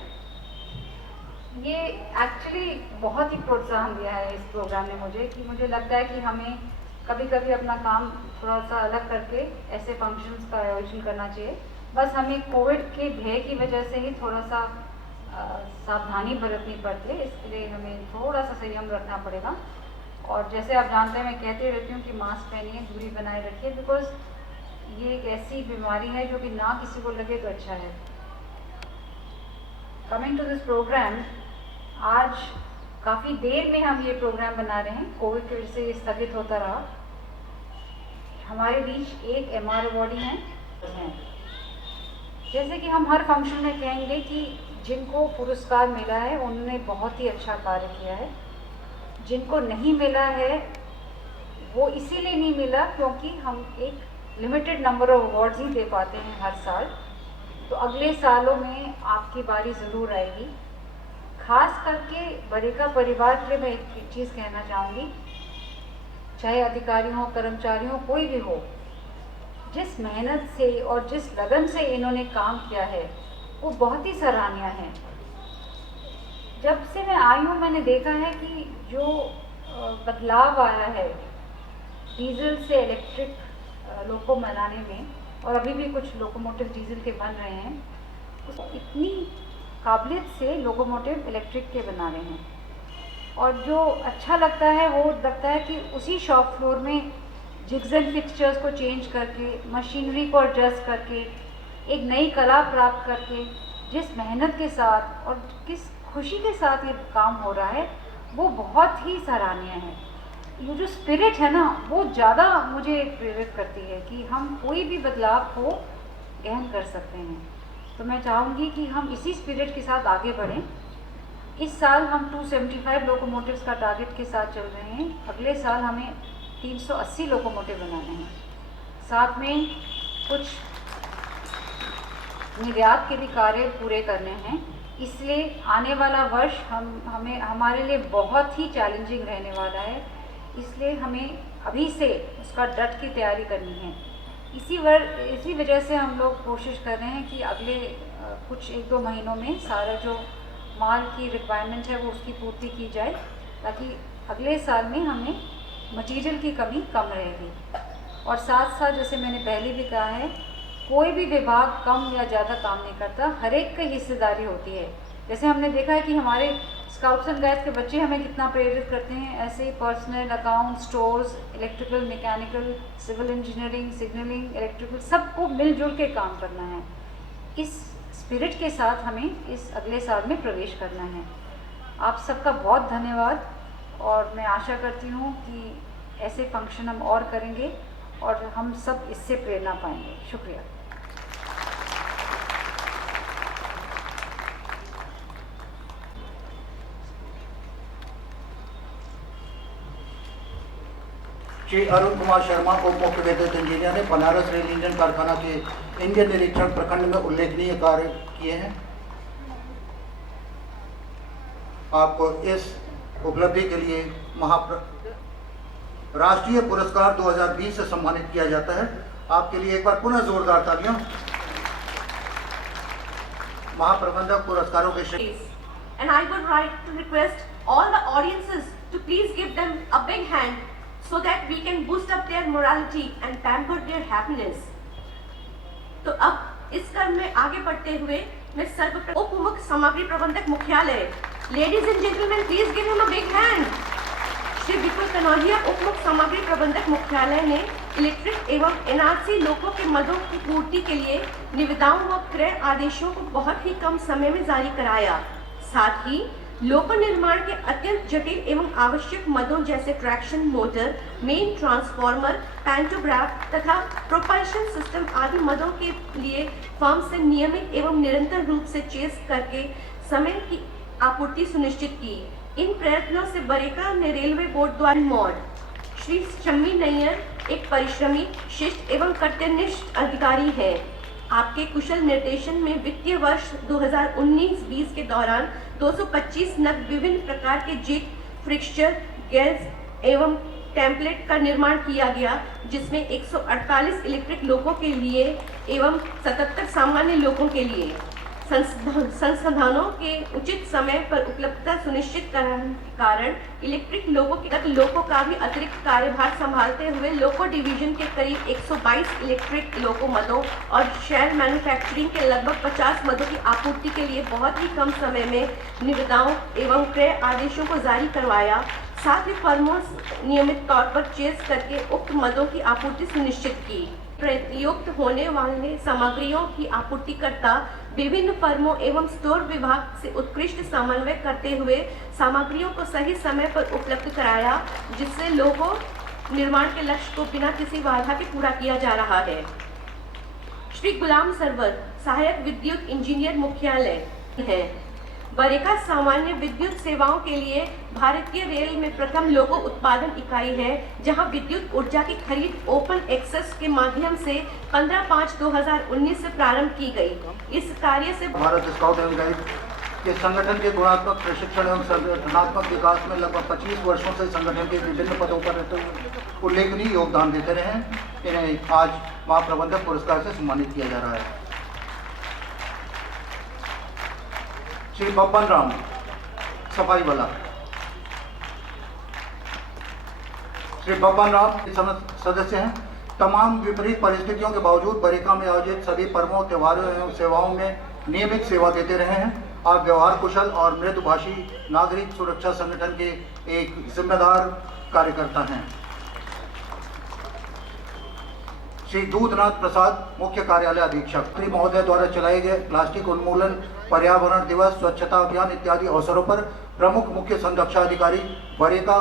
ये एक्चुअली बहुत ही प्रोत्साहन दिया है इस प्रोग्राम ने मुझे, कि मुझे लगता है कि हमें कभी कभी अपना काम थोड़ा सा अलग करके ऐसे फंक्शंस का आयोजन करना चाहिए। बस हमें कोविड के भय की वजह से ही थोड़ा सा सावधानी बरतनी पड़ती है, इसके लिए हमें थोड़ा सा संयम रखना पड़ेगा। और जैसे आप जानते हैं मैं कहती रहती हूँ कि मास्क पहनिए, दूरी बनाए रखिए, बिकॉज ये एक ऐसी बीमारी है जो कि ना किसी को लगे तो अच्छा है। कमिंग टू दिस प्रोग्राम, आज काफ़ी देर में हम ये प्रोग्राम बना रहे हैं, कोविड की वजह से ये स्थगित होता रहा। हमारे बीच एक MR बॉडी हैं। जैसे कि हम हर फंक्शन में कहेंगे कि जिनको पुरस्कार मिला है उन्होंने बहुत ही अच्छा कार्य किया है, जिनको नहीं मिला है वो इसीलिए नहीं मिला क्योंकि हम एक लिमिटेड नंबर ऑफ अवार्ड्स ही दे पाते हैं हर साल। तो अगले सालों में आपकी बारी ज़रूर आएगी। खास करके बरेका परिवार के लिए मैं एक चीज़ कहना चाहूँगी, चाहे अधिकारी हो, कर्मचारी हो, कोई भी हो, जिस मेहनत से और जिस लगन से इन्होंने काम किया है वो बहुत ही सराहनीय है। जब से मैं आई हूँ मैंने देखा है कि जो बदलाव आया है डीजल से इलेक्ट्रिक लोको बनाने में, और अभी भी कुछ लोकोमोटिव डीजल के बन रहे हैं, उसको इतनी काबिलियत से लोकोमोटिव इलेक्ट्रिक के बना रहे हैं। और जो अच्छा लगता है वो लगता है कि उसी शॉप फ्लोर में जिग्स एंड फिक्सचर्स को चेंज करके, मशीनरी को एडजस्ट करके, एक नई कला प्राप्त करके, जिस मेहनत के साथ और किस खुशी के साथ ये काम हो रहा है वो बहुत ही सराहनीय है। ये जो स्पिरिट है ना वो ज़्यादा मुझे प्रेरित करती है कि हम कोई भी बदलाव को गहन कर सकते हैं। तो मैं चाहूँगी कि हम इसी स्पिरिट के साथ आगे बढ़ें। इस साल हम 275 लोकोमोटिव्स का टारगेट के साथ चल रहे हैं। अगले साल हमें 380 लोकोमोटिव बनाने हैं। साथ में कुछ निर्यात के भी कार्य पूरे करने हैं। इसलिए आने वाला वर्ष हमारे लिए बहुत ही चैलेंजिंग रहने वाला है। इसलिए हमें अभी से उसका डट की तैयारी करनी है। इसी वजह से हम लोग कोशिश कर रहे हैं कि अगले कुछ 1-2 महीनों में सारा जो माल की रिक्वायरमेंट है वो उसकी पूर्ति की जाए, ताकि अगले साल में हमें मटीरियल की कमी कम रहेगी। और साथ साथ जैसे मैंने पहले भी कहा है, कोई भी विभाग कम या ज़्यादा काम नहीं करता, हर एक की हिस्सेदारी होती है। जैसे हमने देखा है कि हमारे स्काउट्स एंड गाइड्स के बच्चे हमें कितना प्रेरित करते हैं, ऐसे ही personal, account, stores, electrical, mechanical, civil engineering, signalling, electrical, सबको मिलजुल के काम करना है। इस स्पिरिट के साथ हमें इस अगले साल में प्रवेश करना है। आप सबका बहुत धन्यवाद और मैं आशा करती हूँ कि ऐसे फंक्शन हम और करेंगे और हम सब इससे प्रेरणा पाएंगे। शुक्रिया। श्री अरुण कुमार शर्मा उप मुख्य विद्युत इंजीनियर ने बनारस रेल इंजन कारखाना के इंजन निरीक्षण प्रखंड में उल्लेखनीय कार्य किए हैं। आपको इस उपलब्धि के लिए राष्ट्रीय पुरस्कार 2020 से सम्मानित किया जाता है। आपके लिए एक बार पुनः जोरदार तालियां। महाप्रबंधक पुरस्कारों के And I would like to request all the audiences to please give them a big hand so that we can boost up their morality and pamper their happiness. तो अब इस क्रम में आगे बढ़ते हुए मैं सर्वप्रथम उप मुख्य सामग्री प्रबंधक मुख्यालय, ladies and gentleman please give him a big hand, Shri Vipul Kanaujia उप मुख्य सामग्री प्रबंधक मुख्यालय ने इलेक्ट्रिक एवं एनआरसी लोगों के मदों की पूर्ति के लिए निविदाओं व क्रय आदेशों को बहुत ही कम समय में जारी कराया। साथ ही लोको निर्माण के अत्यंत जटिल एवं आवश्यक मदों जैसे traction motor, main transformer, pantograph तथा प्रोपल्शन सिस्टम आदि मदों के लिए फर्म से नियमित एवं निरंतर रूप से चेस करके समय की आपूर्ति सुनिश्चित की। इन प्रयत्नों से बरेका ने रेलवे बोर्ड द्वारा मॉड श्री शम्मी नैयर एक परिश्रमी, शिष्ट एवं कर्तव्यनिष्ठ अधिकारी हैं। आपके कुशल निर्देशन में वित्तीय वर्ष 2019-20 के दौरान 225 नग विभिन्न प्रकार के जिग, फिक्सचर, गेल्स एवं टेम्पलेट का निर्माण किया गया, जिसमें 148 इलेक्ट्रिक लोगों के लिए एवं 77 सामान्य लोगों के लिए संसाधनों के उचित समय पर उपलब्धता सुनिश्चित करने के कारण इलेक्ट्रिक लोगों का भी अतिरिक्त कार्यभार संभालते हुए लोको डिवीजन के करीब 122 इलेक्ट्रिक लोको मदों और शेल मैन्युफैक्चरिंग के लगभग 50 मदों की आपूर्ति के लिए बहुत ही कम समय में निविदाओं एवं क्रय आदेशों को जारी करवाया। साथ ही फर्मों नियमित तौर पर चेस करके उक्त मदों की आपूर्ति सुनिश्चित की। प्रयुक्त होने वाले सामग्रियों की आपूर्तिकर्ता विभिन्न फर्मों एवं स्टोर विभाग से उत्कृष्ट समन्वय करते हुए सामग्रियों को सही समय पर उपलब्ध कराया, जिससे लोगों निर्माण के लक्ष्य को बिना किसी बाधा के पूरा किया जा रहा है। श्री गुलाम सरवर सहायक विद्युत इंजीनियर मुख्यालय है। बरेका सामान्य विद्युत सेवाओं के लिए भारतीय रेल में प्रथम लोको उत्पादन इकाई है, जहां विद्युत ऊर्जा की खरीद ओपन एक्सेस के माध्यम से 15/5/2019 से प्रारंभ की गई। इस कार्य से भारत स्काउट एंड गाइड के संगठन के गुणात्मक प्रशिक्षण एवं संगठनात्मक विकास में लगभग 25 वर्षों से संगठन के विभिन्न पदों पर रहते हुए उल्लेखनीय योगदान देते रहे हैं। इन्हें आज महाप्रबंधक पुरस्कार से सम्मानित किया जा रहा है। श्री बब्बन राम सफाई वाला, श्री बब्बन राम सदस्य हैं। तमाम विपरीत परिस्थितियों के बावजूद बरेका में आयोजित सभी पर्वों, त्योहारों एवं सेवाओं में नियमित सेवा देते रहे हैं। आप व्यवहार कुशल और मृदुभाषी नागरिक सुरक्षा संगठन के एक जिम्मेदार कार्यकर्ता हैं। श्री दूधनाथ प्रसाद मुख्य कार्यालय अधीक्षक, श्री महोदय द्वारा चलाए गए प्लास्टिक उन्मूलन, पर्यावरण दिवस, स्वच्छता अभियान इत्यादि अवसरों पर प्रमुख मुख्य संरक्षा अधिकारी बरेका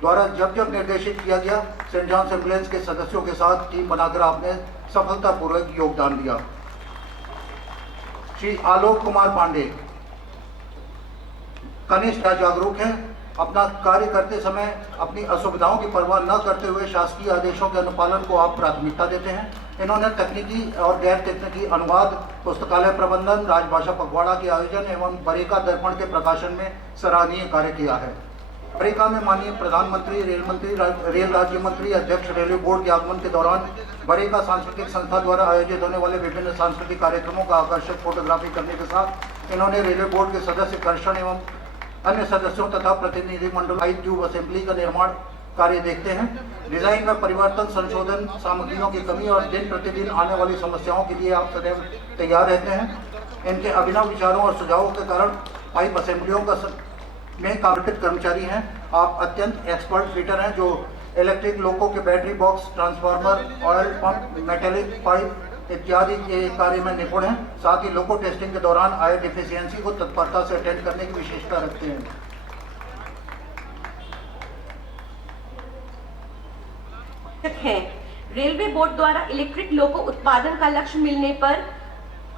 द्वारा जब जब निर्देशित किया गया, सेंट जॉन्स एम्बुलेंस के सदस्यों के साथ टीम बनाकर आपने सफलतापूर्वक योगदान दिया। श्री आलोक कुमार पांडे कनिष्ठ जागरूक हैं। अपना कार्य करते समय अपनी असुविधाओं की परवाह न करते हुए शासकीय आदेशों के अनुपालन को आप प्राथमिकता देते हैं। इन्होंने तकनीकी और गैर तकनीकी अनुवाद, पुस्तकालय प्रबंधन, राजभाषा पखवाड़ा के आयोजन एवं बरेका दर्पण के प्रकाशन में सराहनीय कार्य किया है। बरेका में माननीय प्रधानमंत्री, रेल मंत्री, रेल राज्य मंत्री, अध्यक्ष रेलवे बोर्ड के आगमन के दौरान बरेका सांस्कृतिक संस्था द्वारा आयोजित होने वाले विभिन्न सांस्कृतिक कार्यक्रमों का आकर्षक फोटोग्राफी करने के साथ इन्होंने रेलवे बोर्ड के सदस्य कर्षण एवं अन्य सदस्यों तथा प्रतिनिधिमंडल ट्यूब असेंबली का निर्माण कार्य देखते हैं। डिजाइन में परिवर्तन, संशोधन, सामग्रियों की कमी और दिन प्रतिदिन आने वाली समस्याओं के लिए आप सदैव तैयार रहते हैं। इनके अभिनव विचारों और सुझावों के कारण पाइप असेंबलियों में कार्मिक कर्मचारी हैं। आप अत्यंत एक्सपर्ट फिटर हैं जो इलेक्ट्रिक लोको के battery box, transformer, oil pump, metallic pipe इत्यादि के कार्य में निपुण हैं। साथ ही लोको टेस्टिंग के दौरान आए डिफिशियंसी को तत्परता से अटेंड करने की विशेषता रखते हैं। रेलवे बोर्ड द्वारा इलेक्ट्रिक लोको उत्पादन का लक्ष्य मिलने पर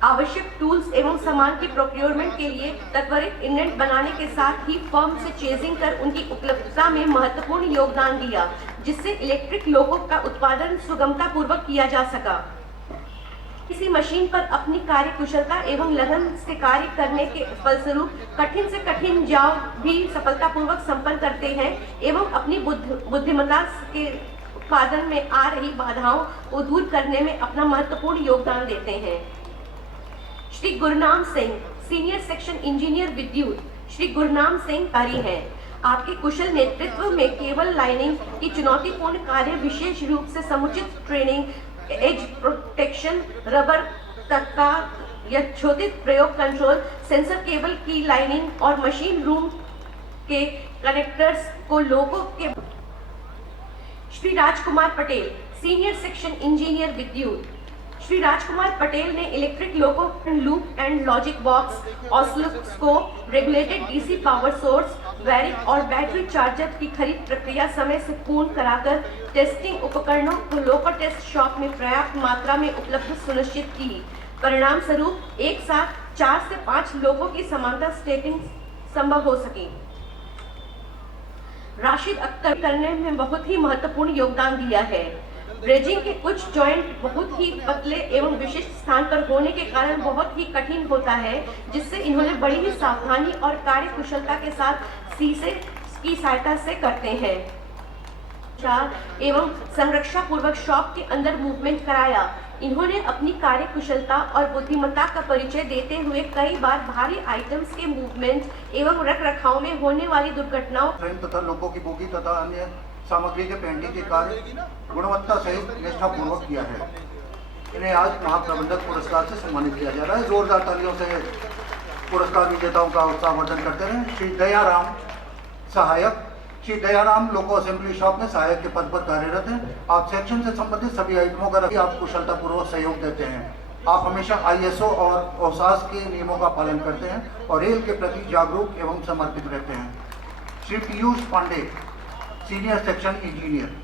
आवश्यक टूल्स एवं सामान की प्रोक्योरमेंट के लिए त्वरित इंडेंट बनाने के साथ ही फर्म से चेजिंग कर उनकी उपलब्धता में महत्वपूर्ण योगदान दिया। जिससे इलेक्ट्रिक लोको का उत्पादन सुगमता पूर्वक किया जा सका। किसी मशीन पर अपनी कार्य कुशलता एवं लगन से कार्य करने के फलस्वरूप कठिन से कठिन जॉब भी सफलतापूर्वक संपन्न करते हैं एवं अपनी बुद्धिमत्ता के उत्पादन में आ रही बाधाओं को दूर करने में अपना महत्वपूर्ण योगदान देते हैं। Shri Gurnam Singh, senior section engineer विद्युत। श्री गुरनाम सिंह कारी हैं। आपके कुशल नेतृत्व में केबल लाइनिंग की चुनौतीपूर्ण कार्य, विशेष रूप से समुचित ट्रेनिंग, एज प्रोटेक्शन, रबर तत्का यथोचित प्रयोग, कंट्रोल, सेंसर केबल की लाइनिंग और मशीन रूम के कनेक्टर्स को लोगों के। Shri Rajkumar Patel, senior section engineer विद्युत। श्री राजकुमार पटेल ने electric loco, loop and logic box, oscilloscope, regulated DC power source, wiring और बैटरी चार्जर की खरीद प्रक्रिया समय से पूर्ण कराकर टेस्टिंग उपकरणों को लोकल टेस्ट शॉप में पर्याप्त मात्रा में उपलब्ध सुनिश्चित की। परिणाम स्वरूप एक साथ 4 से 5 लोगों की समांतर स्टेटिंग संभव हो सकी। राशिद अख्तर करने में बहुत ही महत्वपूर्ण योगदान दिया है। ब्रेजिंग के कुछ जॉइंट बहुत ही पतले एवं विशिष्ट स्थान पर होने के कारण बहुत ही कठिन होता है, जिससे इन्होंने बड़ी ही सावधानी और कार्य कुशलता के साथ शीशे की सहायता से करते हैं एवं संरक्षा पूर्वक शॉप के अंदर मूवमेंट कराया। इन्होंने अपनी कार्य कुशलता और बुद्धिमत्ता का परिचय देते हुए कई बार भारी आइटम्स के मूवमेंट एवं रख रखाव में होने वाली दुर्घटनाओं तथा लोगों की बोगी तथा अन्य सामग्री के पेंटिंग के कार्य गुणवत्ता सहित निष्ठापूर्वक किया है। इन्हें आज महाप्रबंधक पुरस्कार से सम्मानित किया जा रहा है। जोरदार तालियों से पुरस्कार विजेताओं का उत्साहवर्धन करते रहे। श्री दयाराम सहायक, श्री दयाराम लोको असेंबली शॉप में सहायक के पद पर कार्यरत हैं। आप सेक्शन से संबंधित सभी आइटमों का आप कुशलतापूर्वक सहयोग देते हैं। आप हमेशा ISO और औसास के नियमों का पालन करते हैं और रेल के प्रति जागरूक एवं समर्पित रहते हैं। Shri Piyush Pandey, senior section engineer.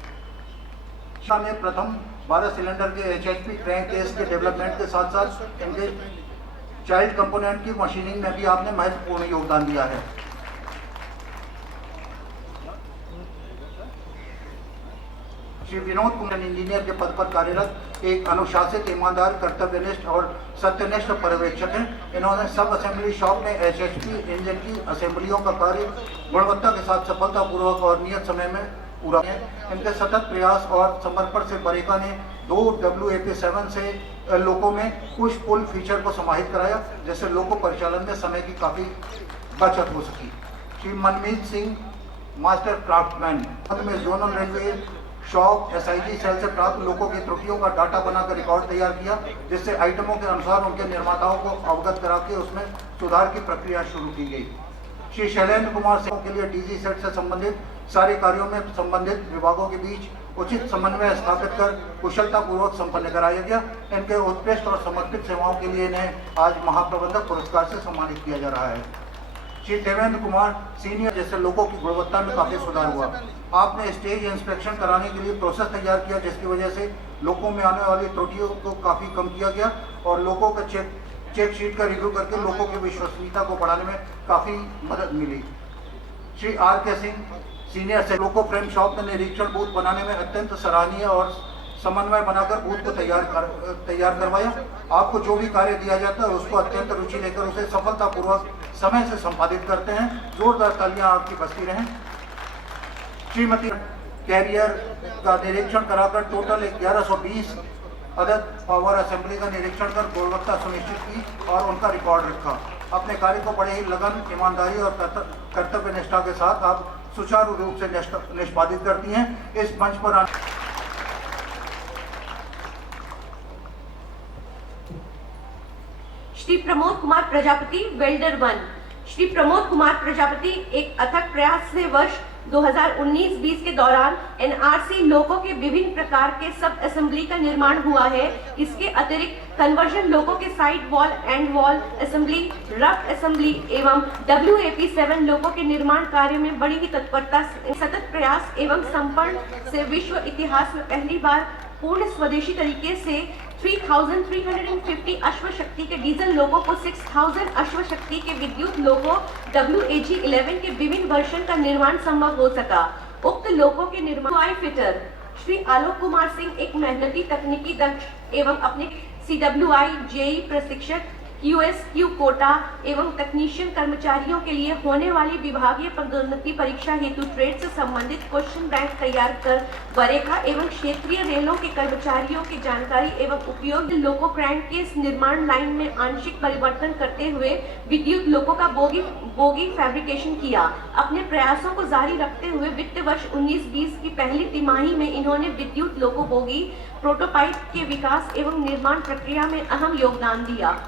में प्रथम 12 सिलेंडर के HHP क्रैंक केस के डेवलपमेंट के साथ साथ इनके चाइल्ड कंपोनेंट की मशीनिंग में भी आपने महत्वपूर्ण योगदान दिया है। श्री विनोद कुमार, इंजीनियर के पद पर कार्यरत एक अनुशासित, ईमानदार, कर्तव्यनिष्ठ और सत्यनिष्ठ पर्यवेक्षक हैं। इन्होंने सब असेंबली शॉप में HHP इंजन की असेंबलियों का कार्य गुणवत्ता के साथ सफलतापूर्वक और नियत समय में पूरा किया। इनके सतत प्रयास और समर्पण से बरेका ने 2 WAP7 से लोको में पुश पुल फीचर को समाहित कराया, जिससे लोको परिचालन में समय की काफ़ी बचत हो सकी। श्री मनमीत सिंह, मास्टर क्राफ्टमैन, में zonal railway shop SIG cell से प्राप्त लोगों की त्रुटियों का डाटा बनाकर रिकॉर्ड तैयार किया, जिससे आइटमों के अनुसार उनके निर्माताओं को अवगत करा के उसमें सुधार की प्रक्रिया शुरू की गई। श्री शैलेंद्र कुमार सिंह के लिए DG सेट से संबंधित सारे कार्यों में संबंधित विभागों के बीच उचित समन्वय स्थापित कर कुशलतापूर्वक संपन्न कराया गया। इनके उत्कृष्ट और समर्पित सेवाओं के लिए इन्हें आज महाप्रबंधक पुरस्कार से सम्मानित किया जा रहा है। श्री देवेंद्र कुमार, सीनियर, जैसे लोगों की गुणवत्ता में काफ़ी सुधार हुआ। आपने स्टेज इंस्पेक्शन कराने के लिए प्रोसेस तैयार किया, जिसकी वजह से लोगों में आने वाली त्रुटियों को काफ़ी कम किया गया और लोगों का चेक शीट का रिव्यू करके लोगों की विश्वसनीयता को बढ़ाने में काफ़ी मदद मिली। श्री RK सिंह, सीनियर से लोको फ्रेम शॉप में निरीक्षण बूथ बनाने में अत्यंत सराहनीय और समन्वय बनाकर बूथ को तैयार करवाया। आपको जो भी कार्य दिया जाता है उसको अत्यंत रुचि लेकर उसे सफलतापूर्वक समय से संपादित करते हैं। जोरदार तालियां आपकी बजती रहें। श्रीमती कैरियर का निरीक्षण कराकर टोटल 1120 अदद पावर असेंबली का निरीक्षण कर गुणवत्ता सुनिश्चित की और उनका रिकॉर्ड रखा। अपने कार्य को बड़े ही लगन, ईमानदारी और कर्तव्य निष्ठा के साथ आप सुचारू रूप से निष्पादित करती हैं। इस मंच पर श्री प्रमोद कुमार प्रजापति, वेल्डर 1। श्री प्रमोद कुमार प्रजापति एक अथक प्रयास से वर्ष 2019-20 के दौरान NRC लोको के विभिन्न प्रकार के सब असेंबली का निर्माण हुआ है। इसके अतिरिक्त कन्वर्जन लोको के side wall, and wall assembly, rough assembly एवं WAP7 लोको के निर्माण कार्य में बड़ी ही तत्परता, सतत प्रयास एवं समर्पण से विश्व इतिहास में पहली बार पूर्ण स्वदेशी तरीके से 3,350 अश्वशक्ति के डीजल लोको को 6,000 अश्वशक्ति के विद्युत लोको WAG11 के विभिन्न वर्षन का निर्माण संभव हो सका। उक्त लोगों के निर्माण फिटर श्री आलोक कुमार सिंह एक मेहनती तकनीकी दक्ष एवं अपने CWI जेई प्रशिक्षक QSQ कोटा एवं तकनीशियन कर्मचारियों के लिए होने वाली विभागीय पदोन्नति परीक्षा हेतु ट्रेड से संबंधित क्वेश्चन बैंक तैयार कर बरेखा एवं क्षेत्रीय रेलों के कर्मचारियों की जानकारी एवं उपयोग लोको क्रैंक के इस निर्माण लाइन में आंशिक परिवर्तन करते हुए विद्युत लोको का बोगी फैब्रिकेशन किया। अपने प्रयासों को जारी रखते हुए वित्त वर्ष 19-20 की पहली तिमाही में इन्होंने विद्युत लोको बोगी प्रोटोटाइप के विकास एवं निर्माण प्रक्रिया में अहम योगदान दिया।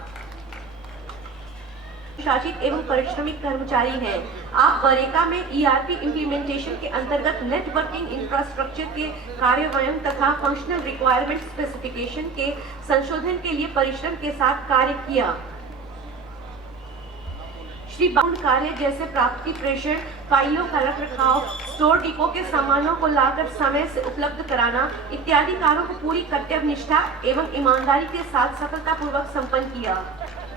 शासित एवं परिश्रमिक कर्मचारी हैं। आप बरेका में ERP इम्प्लीमेंटेशन के अंतर्गत नेटवर्किंग इंफ्रास्ट्रक्चर के कार्यान्वयन तथा फंक्शनल रिक्वायरमेंट स्पेसिफिकेशन के संशोधन के लिए परिश्रम के साथ कार्य किया। श्री बाउंड कार्य जैसे प्राप्ति प्रेषण, फाइलों का रखरखाव, स्टोर डिपो के सामानों को लाकर समय से उपलब्ध कराना इत्यादि कार्यों को पूरी कर्तव्य निष्ठा एवं ईमानदारी के साथ सफलतापूर्वक संपन्न किया।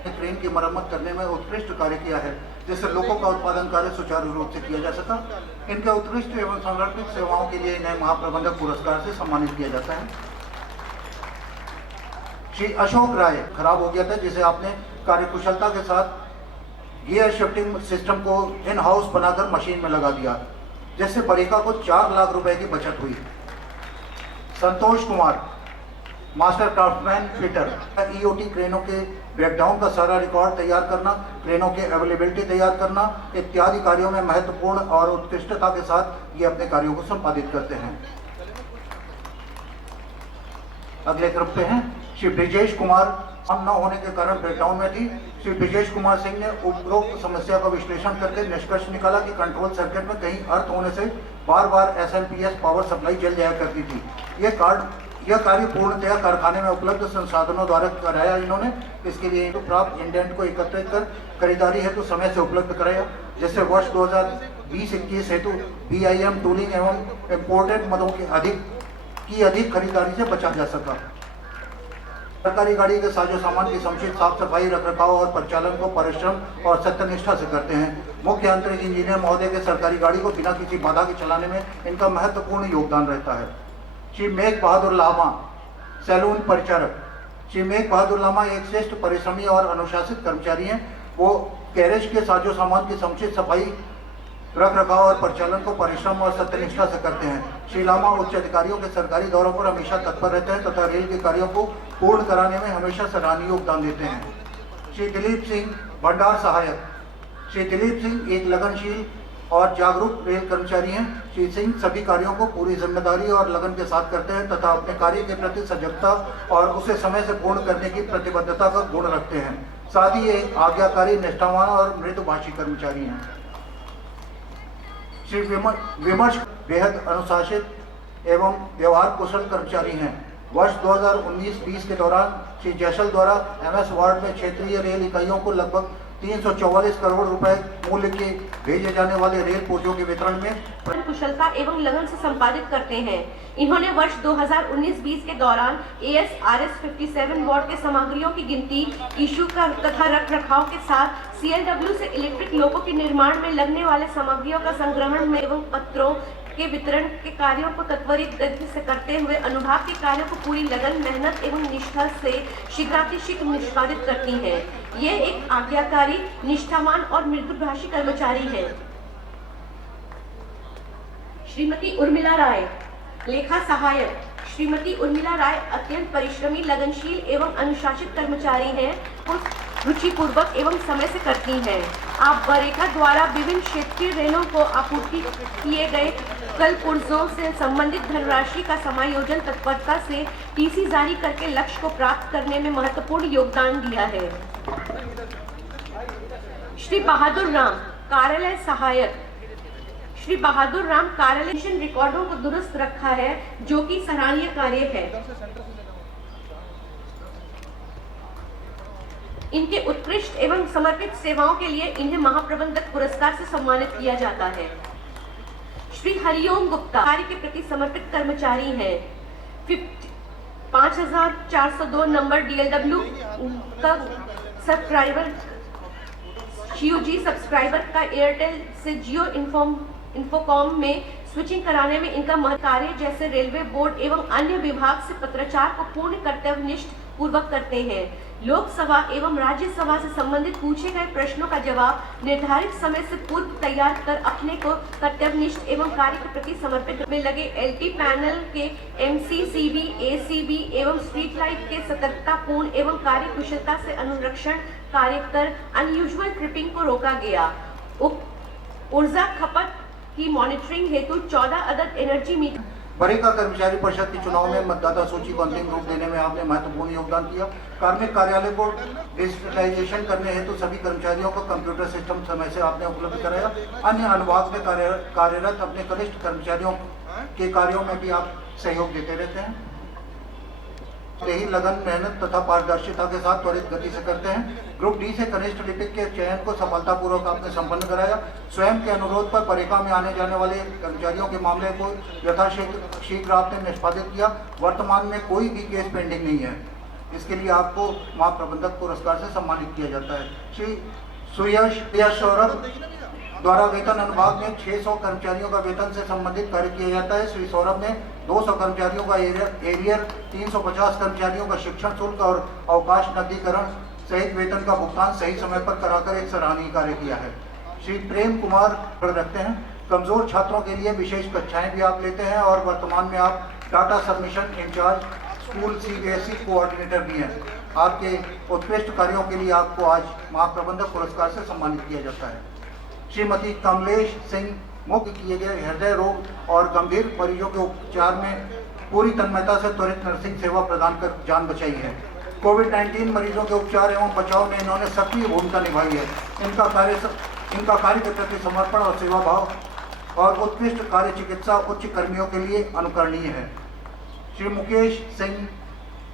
ट्रेन की मरम्मत करने में उत्कृष्ट कार्य किया है, जिससे लोगों का उत्पादन कार्य सुचारू रूप से किया जा सका। इनके उत्कृष्ट एवं समर्पित सेवाओं के लिए इन्हें महाप्रबंधक पुरस्कार से सम्मानित किया जाता है। श्री अशोक राय खराब हो गया था, जिसे आपने कार्यकुशलता के साथ गियर शिफ्टिंग सिस्टम को इन हाउस बनाकर मशीन में लगा दिया, जिससे बरेका को 4 लाख रुपए की बचत हुई। Santosh Kumar master craftsman fitter, EOT क्रेनों के ब्रेकडाउन का सारा रिकॉर्ड तैयार करना, क्रेनों की अवेलेबिलिटी तैयार करना इत्यादि कार्यों में महत्वपूर्ण और उत्कृष्टता के साथ ये अपने कार्यों को संपादित करते हैं। अगले क्रम पे हैं श्री ब्रिजेश कुमार। न होने के कारण ब्रेकडाउन में थी। श्री ब्रिजेश कुमार सिंह ने उपरोक्त समस्या का विश्लेषण करके निष्कर्ष निकाला कि कंट्रोल सर्किट में कहीं अर्थ होने से बार बार SMPS पावर सप्लाई जल जाया करती थी। यह कार्य पूर्णतया कारखाने में उपलब्ध संसाधनों द्वारा कराया इन्होंने। इसके लिए प्राप्त इंडेंट को एकत्रित कर खरीदारी हेतु समय से उपलब्ध कराया, जिससे वर्ष 2020-21 हेतु BIM टूलिंग एवं इम्पोर्टेड मदों की अधिक खरीदारी से बचा जा सका। सरकारी गाड़ी के साजो सामान की समुचित साफ सफाई, रखरखाव और परिचालन को परिश्रम और सत्यनिष्ठा से करते हैं। मुख्य आंतरिक इंजीनियर महोदय के सरकारी गाड़ी को बिना किसी बाधा के चलाने में इनका महत्वपूर्ण योगदान रहता है। श्री मेघ बहादुर लामा सैलून परिचारक। श्री मेघ बहादुर लामा एक श्रेष्ठ परिश्रमी और अनुशासित कर्मचारी हैं। वो गैरेज के साजो सामान की समुचित सफाई, रखरखाव और परिचालन को परिश्रम और सत्यनिष्ठा से करते हैं। श्री लामा उच्च अधिकारियों के सरकारी दौरों पर हमेशा तत्पर रहते हैं तथा रेल के कार्यों को पूर्ण कराने में हमेशा सराहनीय योगदान देते हैं। श्री दिलीप सिंह भंडार सहायक। श्री दिलीप सिंह एक लगनशील और जागरूक रेल कर्मचारी हैं। श्री सिंह सभी कार्यों को पूरी जिम्मेदारी और लगन के साथ करते हैं तथा अपने कार्य के प्रति सजगता और उसे समय से पूर्ण करने की प्रतिबद्धता का गुण रखते हैं। साथ ही एक आज्ञाकारी, निष्ठावान और मृदुभाषी कर्मचारी हैं। श्री विमर्श बेहद अनुशासित एवं व्यवहार कुशल कर्मचारी हैं। वर्ष 2019-20 के दौरान श्री जैसल द्वारा MS वार्ड में क्षेत्रीय रेल इकाइयों को लगभग 344 करोड़ रुपए मूल्य के भेजे जाने वाले रेल पुर्जों के वितरण में कुशलता एवं लगन से संपादित करते हैं। इन्होंने वर्ष 2019-20 के दौरान ASRS 57 वार्ड के सामग्रियों की गिनती, इशू का तथा रखरखाव के साथ CLW से इलेक्ट्रिक लोको के निर्माण में लगने वाले सामग्रियों का संग्रहण में एवं पत्रों के वितरण के कार्यों को त्वरित गति से करते हुए अनुभाग के कार्यों को पूरी लगन, मेहनत एवं निष्ठा से शीघ्रातिशीघ्र निष्पादित करती हैं। ये एक आज्ञाकारी, निष्ठावान और मृदुभाषी कर्मचारी हैं। श्रीमती उर्मिला राय लेखा सहायक। श्रीमती उर्मिला राय अत्यंत परिश्रमी, लगनशील एवं अनुशासित कर्मचारी हैं। रुचिपूर्वक एवं समय से करती हैं। आप बरेका द्वारा विभिन्न क्षेत्रीय रेलों को आपूर्ति किए गए कल पुर्जों से संबंधित धनराशि का समायोजन तत्परता से TC जारी करके लक्ष्य को प्राप्त करने में महत्वपूर्ण योगदान दिया है। श्री बहादुर राम कार्यालय सहायक। श्री बहादुर राम कार्यालय रिकॉर्डों को दुरुस्त रखा है, जो कि सराहनीय कार्य है। इनके उत्कृष्ट एवं समर्पित सेवाओं के लिए इन्हें महाप्रबंधक पुरस्कार से सम्मानित किया जाता है। श्री हरिओम गुप्ता कार्य के प्रति समर्पित कर्मचारी हैं। 5402 नंबर DLW का सब्सक्राइबर, COG सब्सक्राइबर का एयरटेल से जियो इन्फोकॉम में स्विचिंग कराने में इनका महत्व कार्य जैसे रेलवे बोर्ड एवं अन्य विभाग से पत्राचार को पूर्ण कर्तव्यनिष्ठ पूर्वक करते हैं। लोकसभा एवं राज्यसभा से संबंधित पूछे गए प्रश्नों का जवाब निर्धारित समय से पूर्व तैयार कर अपने को कर्तव्यनिष्ठ एवं कार्य के प्रति समर्पित में लगे एलटी पैनल के एमसीसीबी, एसीबी एवं स्ट्रीट लाइट के सतर्कतापूर्ण एवं कार्य कुशलता से अनुरक्षण कार्य कर अनयूजुअल ट्रिपिंग को रोका गया। ऊर्जा खपत की मॉनिटरिंग हेतु 14 अदद एनर्जी मीटर। बरेका कर्मचारी परिषद के चुनाव में मतदाता सूची को अंतिम रूप देने में आपने महत्वपूर्ण योगदान किया। कार्मिक कार्यालय को डिजिटलाइजेशन करने हेतु सभी कर्मचारियों को कंप्यूटर सिस्टम समय से आपने उपलब्ध कराया। अन्य अनुभाग में कार्यरत अपने कनिष्ठ कर्मचारियों के कार्यों में भी आप सहयोग देते रहते हैं। यही लगन, मेहनत तथा पारदर्शिता के साथ त्वरित गति से करते हैं। ग्रुप डी से कनिष्ठ लिपिक के चयन को सफलतापूर्वक आपने संपन्न कराया। स्वयं के अनुरोध पर बरेका में आने जाने वाले कर्मचारियों के मामले को यथाशीघ्र आपने निष्पादित किया। वर्तमान में कोई भी केस पेंडिंग नहीं है। इसके लिए आपको महाप्रबंधक पुरस्कार से सम्मानित किया जाता है। श्री सुयश सौरभ द्वारा वेतन अनुभाग में 600 कर्मचारियों का वेतन से संबंधित कार्य किया जाता है। श्री सौरभ ने 200 कर्मचारियों का एरियर, 350 कर्मचारियों का शिक्षण शुल्क और अवकाश नकदीकरण सहित वेतन का भुगतान सही समय पर कराकर एक सराहनीय कार्य किया है। श्री प्रेम कुमार रखते हैं। कमजोर छात्रों के लिए विशेष कक्षाएं भी आप लेते हैं और वर्तमान में आप data submission in charge school CBSE coordinator भी हैं। आपके उत्कृष्ट कार्यों के लिए आपको आज महाप्रबंधक पुरस्कार से सम्मानित किया जाता है। श्रीमती कमलेश सिंह मुक्त किए गए हृदय रोग और गंभीर मरीजों के उपचार में पूरी तन्मयता से त्वरित नर्सिंग सेवा प्रदान कर जान बचाई है। कोविड-19 मरीजों के उपचार एवं बचाव में इन्होंने सक्रिय भूमिका निभाई है। इनका कार्य के प्रति समर्पण और सेवा भाव और उत्कृष्ट कार्य चिकित्सा उच्च कर्मियों के लिए अनुकरणीय है। श्री मुकेश सिंह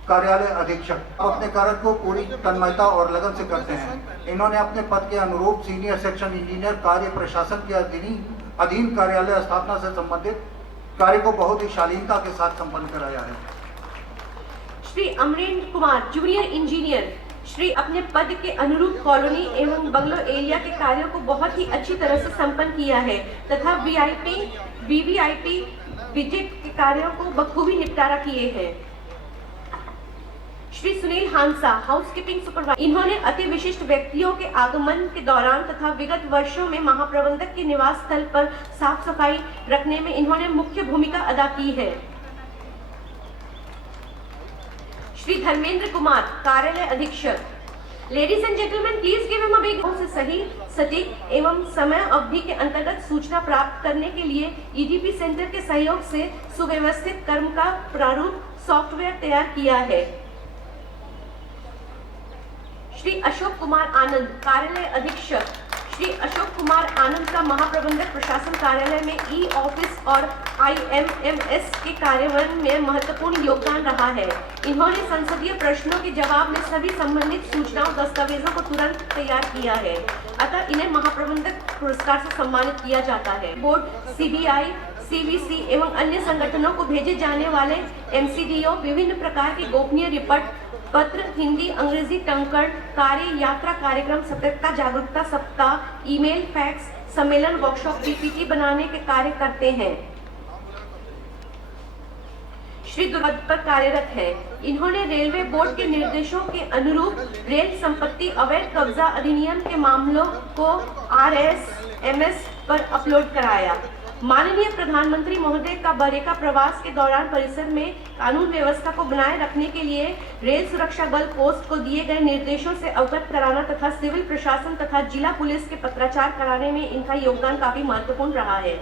कार्यालय अधीक्षक अपने कार्य को पूरी तन्मयता और लगन से करते हैं। इन्होंने अपने पद के अनुरूप सीनियर सेक्शन इंजीनियर कार्य प्रशासन के अधीन कार्यालय स्थापना से संबंधित कार्य को बहुत ही शालीनता के साथ संपन्न कराया है। श्री अमरेंद्र कुमार जूनियर इंजीनियर श्री अपने पद के अनुरूप कॉलोनी एवं बंगलो एरिया के कार्यों को बहुत ही अच्छी तरह से संपन्न किया है तथा VVIP विजिट के कार्यों को बखूबी निपटारा किए हैं। श्री सुनील हांसा हाउसकीपिंग सुपरवाइजर इन्होंने अति विशिष्ट व्यक्तियों के आगमन के दौरान तथा विगत वर्षों में महाप्रबंधक के निवास स्थल पर साफ सफाई रखने में इन्होंने मुख्य भूमिका अदा की है। श्री धर्मेंद्र कुमार कार्यालय अधीक्षक ladies and gentleman please give him a big से सही सटीक एवं समय अवधि के अंतर्गत सूचना प्राप्त करने के लिए EDP सेंटर के सहयोग से सुव्यवस्थित कर्म का प्रारूप सॉफ्टवेयर तैयार किया है। श्री अशोक कुमार आनंद कार्यालय अधीक्षक श्री अशोक कुमार आनंद का महाप्रबंधक प्रशासन कार्यालय में E-ऑफिस और IMMS के कार्यान्वयन में महत्वपूर्ण योगदान रहा है। इन्होंने संसदीय प्रश्नों के जवाब में सभी संबंधित सूचनाओं दस्तावेजों को तुरंत तैयार किया है, अतः इन्हें महाप्रबंधक पुरस्कार से सम्मानित किया जाता है। बोर्ड, CBI, CVC एवं अन्य संगठनों को भेजे जाने वाले MCDO विभिन्न प्रकार के गोपनीय रिपोर्ट पत्र, हिंदी, अंग्रेजी, टंकण, कार्य यात्रा कार्यक्रम, सतर्कता जागरूकता सप्ताह, ईमेल, फैक्स, सम्मेलन, वर्कशॉप, PPT बनाने के कार्य करते हैं। श्री दुर्गत पर कार्यरत है। इन्होंने रेलवे बोर्ड के निर्देशों के अनुरूप रेल संपत्ति अवैध कब्जा अधिनियम के मामलों को RSMS पर अपलोड कराया। माननीय प्रधानमंत्री महोदय का बरेका प्रवास के दौरान परिसर में कानून व्यवस्था को बनाए रखने के लिए रेल सुरक्षा बल पोस्ट को दिए गए निर्देशों से अवगत कराना तथा सिविल प्रशासन तथा जिला पुलिस के पत्राचार कराने में इनका योगदान काफी महत्वपूर्ण रहा है।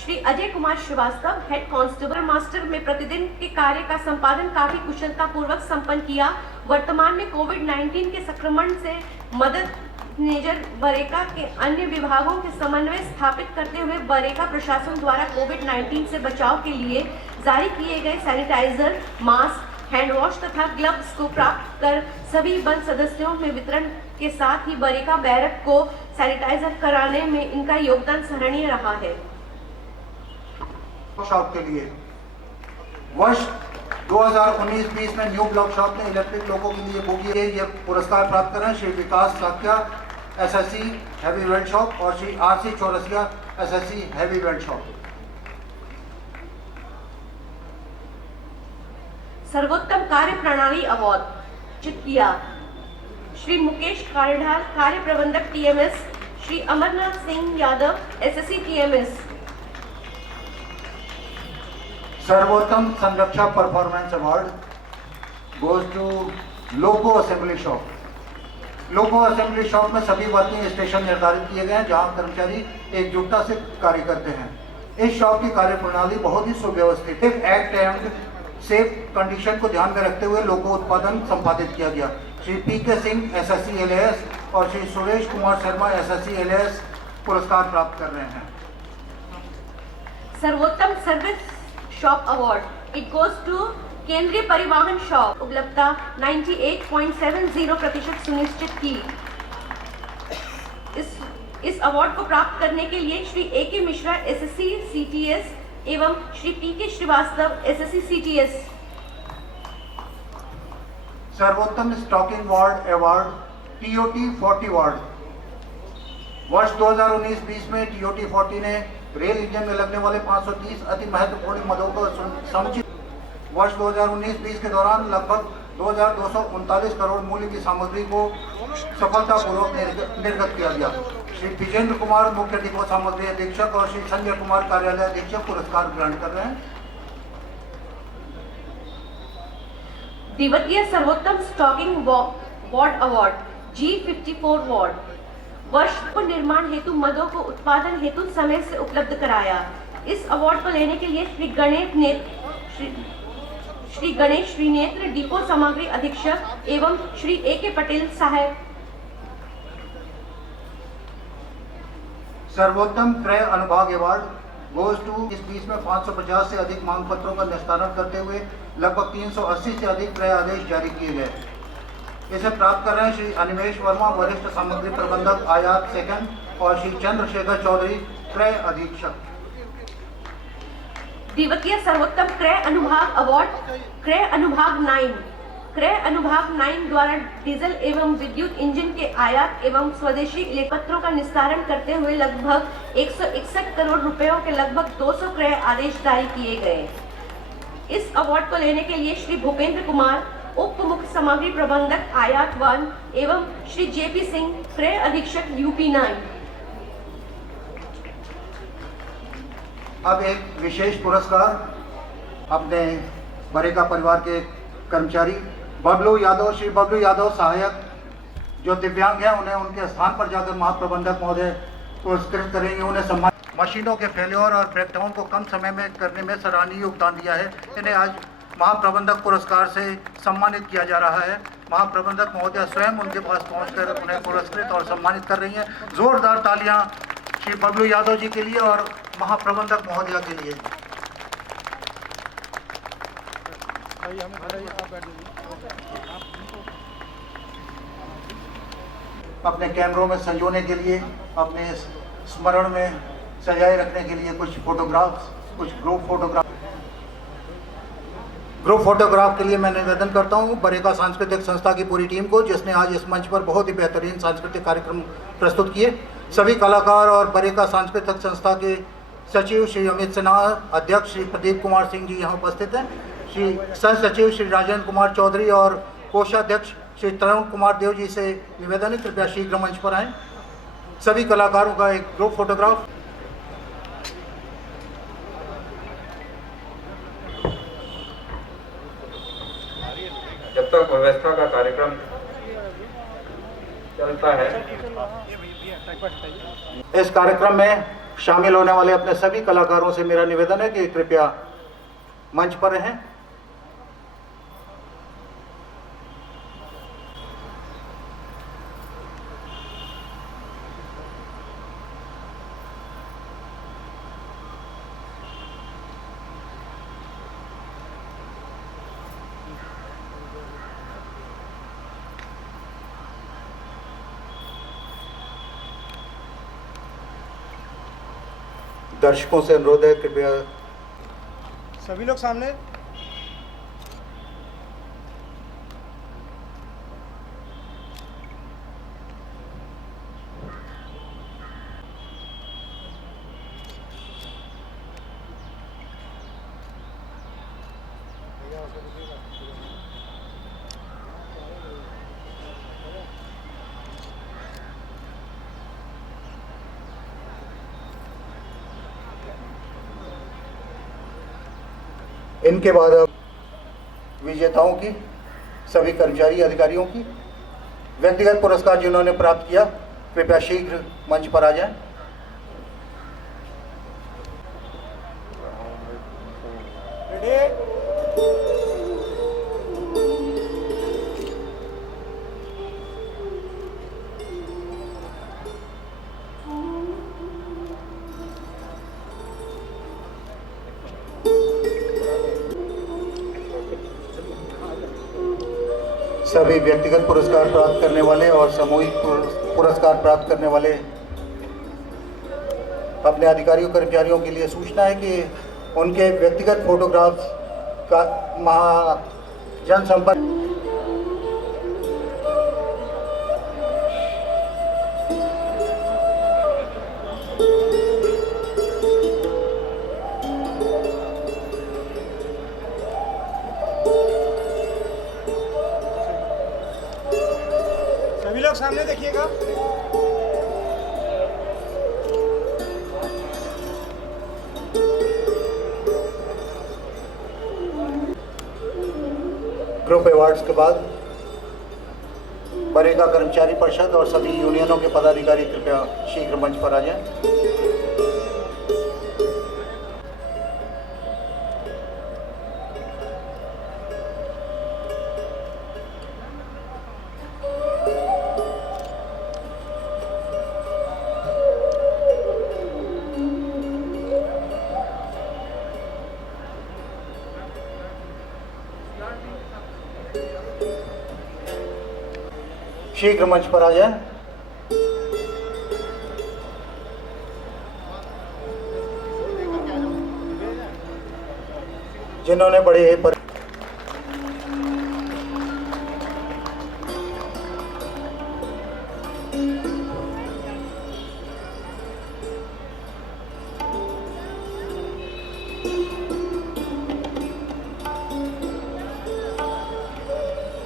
Shri Ajay Kumar Srivastava head constable master में प्रतिदिन के कार्य का संपादन काफी कुशलता पूर्वक संपन्न किया। वर्तमान में कोविड-19 के संक्रमण से मदद नेजर बरेका के अन्य विभागों के समन्वय स्थापित करते हुए बरेका प्रशासन द्वारा कोविड-19 से बचाव के लिए जारी किए गए सैनिटाइजर, मास्क, हैंड वॉश तथा ग्लव्स को प्राप्त कर सभी बल सदस्यों में वितरण के साथ ही बरेका बैरक को सैनिटाइजर कराने में इनका योगदान सराहनीय रहा है। शॉप के लिए वर्ष 2019-20 में न्यू ब्लॉक शॉप ने इलेक्ट्रिक लोगों के लिए बोगी ये पुरस्कार प्राप्त करें। Shri Vikas Sakya SSC heavy weld shop और Shri R C. Chaurasia SSC heavy weld shop. सर्वोत्तम कार्य प्रणाली अवार्ड चिकिया श्री मुकेश कार्यढाल कार्य प्रबंधक TMS, Shri Amarnath Singh Yadav SSC TMS. सर्वोत्तम संरक्षा performance award goes to loco assembly shop. Loco assembly shop में सभी वर्किंग स्टेशन निर्धारित किए गए हैं जहां कर्मचारी एकजुटता से कार्य करते हैं। इस शॉप की कार्यप्रणाली बहुत ही सुव्यवस्थित है। एक्ट एंड सेफ कंडीशन को ध्यान में रखते हुए लोको उत्पादन संपादित किया गया। Shri P K. Singh SSC LAS और श्री सुरेश कुमार शर्मा एसएससी एलएएस पुरस्कार प्राप्त कर रहे हैं। सर्वोत्तम service shop award it goes to केंद्रीय परिवहन शॉप। उपलब्धता 98.70% सुनिश्चित की। इस अवार्ड को प्राप्त करने के लिए Shri A K. Mishra SSC CTS एवं Shri P K. Srivastava SSC CTS. सर्वोत्तम stocking ward award TOT 40 ward. वर्ष 2019-20 में टीओटी 40 ने रेल इंजन में लगने वाले 530 अति महत्वपूर्ण मदों को समुचित। वर्ष 2019-20 के दौरान लगभग 2239 करोड़ मूल्य की सामग्री को सफलतापूर्वक निर्गत किया गया। श्री विजेंद्र कुमार मुख्य डिपो सामग्री अधीक्षक और श्री संजय कुमार कार्यालय अधीक्षक पुरस्कार ग्रहण कर रहे हैं। द्वितीय सर्वोत्तम stocking ward award G54 ward. वर्ष को निर्माण हेतु मदों को उत्पादन हेतु समय से उपलब्ध कराया। इस अवार्ड को लेने के लिए श्री गणेश श्रीनेत्र डिपो सामग्री अधीक्षक एवं श्री ए.के. पटेल साहब। सर्वोत्तम क्रय अनुभाग अवार्ड गोज टू इस बीच में 550 से अधिक मांग पत्रों का निस्तारण करते हुए लगभग 380 से अधिक क्रय आदेश जारी किए गए। इसे प्राप्त कर रहे हैं श्री अनिमेश वर्मा वरिष्ठ सामग्री प्रबंधक आयात सेकंड और श्री चंद्रशेखर चौधरी क्रय अधीक्षक। द्वितीय सर्वोत्तम क्रय अनुभाग अवार्ड क्रय अनुभाग 9। क्रय अनुभाग 9 द्वारा डीजल एवं विद्युत इंजन के आयात एवं स्वदेशी इलेक्ट्रों का निस्तारण करते हुए लगभग 161 करोड़ रुपयों के लगभग 200 क्रय आदेश जारी किए गए। इस अवार्ड को लेने के लिए श्री भूपेंद्र कुमार उप मुख्य सामग्री प्रबंधक आयात 1 एवं श्री जे.पी. सिंह क्रय अधीक्षक यूपी 9। अब एक विशेष पुरस्कार अपने बरेका परिवार के कर्मचारी बबलू यादव, श्री बबलू यादव सहायक जो दिव्यांग हैं उन्हें उनके स्थान पर जाकर महाप्रबंधक महोदय पुरस्कृत करेंगे। उन्हें सम्मान। मशीनों के फेल्योर और ब्रेकडाउन को कम समय में करने में सराहनीय योगदान दिया है। इन्हें आज महाप्रबंधक पुरस्कार से सम्मानित किया जा रहा है। महाप्रबंधक महोदय स्वयं उनके पास पहुंचकर उन्हें पुरस्कृत और सम्मानित कर रही हैं। जोरदार तालियां श्री बबलू यादव जी के लिए और महाप्रबंधक महोदया के लिए। अपने कैमरों में संजोने के लिए, अपने स्मरण में सजाए रखने के लिए कुछ फोटोग्राफ्स, कुछ ग्रुप फोटोग्राफ के लिए मैं निवेदन करता हूं बरेका सांस्कृतिक संस्था की पूरी टीम को, जिसने आज इस मंच पर बहुत ही बेहतरीन सांस्कृतिक कार्यक्रम प्रस्तुत किए। सभी कलाकार और बरेका सांस्कृतिक संस्था के सचिव श्री अमित सिन्हा, अध्यक्ष श्री प्रदीप कुमार सिंह जी यहाँ उपस्थित हैं। श्री सह सचिव श्री राजेंद्र कुमार चौधरी और कोषाध्यक्ष श्री तरुण कुमार देव जी से निवेदन है कृपया शीघ्र मंच पर आएं। सभी कलाकारों का एक ग्रुप फोटोग्राफ। जब तक व्यवस्था का कार्यक्रम चलता है, इस कार्यक्रम में शामिल होने वाले अपने सभी कलाकारों से मेरा निवेदन है कि कृपया मंच पर रहें। दर्शकों से अनुरोध है कृपया सभी लोग सामने। इनके बाद अब विजेताओं की, सभी कर्मचारी अधिकारियों की व्यक्तिगत पुरस्कार जिन्होंने प्राप्त किया, कृपया शीघ्र मंच पर आ जाएं। सभी व्यक्तिगत पुरस्कार प्राप्त करने वाले और सामूहिक पुरस्कार प्राप्त करने वाले अपने अधिकारियों कर्मचारियों के लिए सूचना है कि उनके व्यक्तिगत फोटोग्राफ्स का जनसंपर्क सभी लोग सामने देखिएगा। ग्रुप अवार्ड्स के बाद बरेगा कर्मचारी परिषद और सभी यूनियनों के पदाधिकारी कृपया शीघ्र मंच पर आ जाएं। शीघ्र मंच पर आ जाएं। जिन्होंने बड़े पर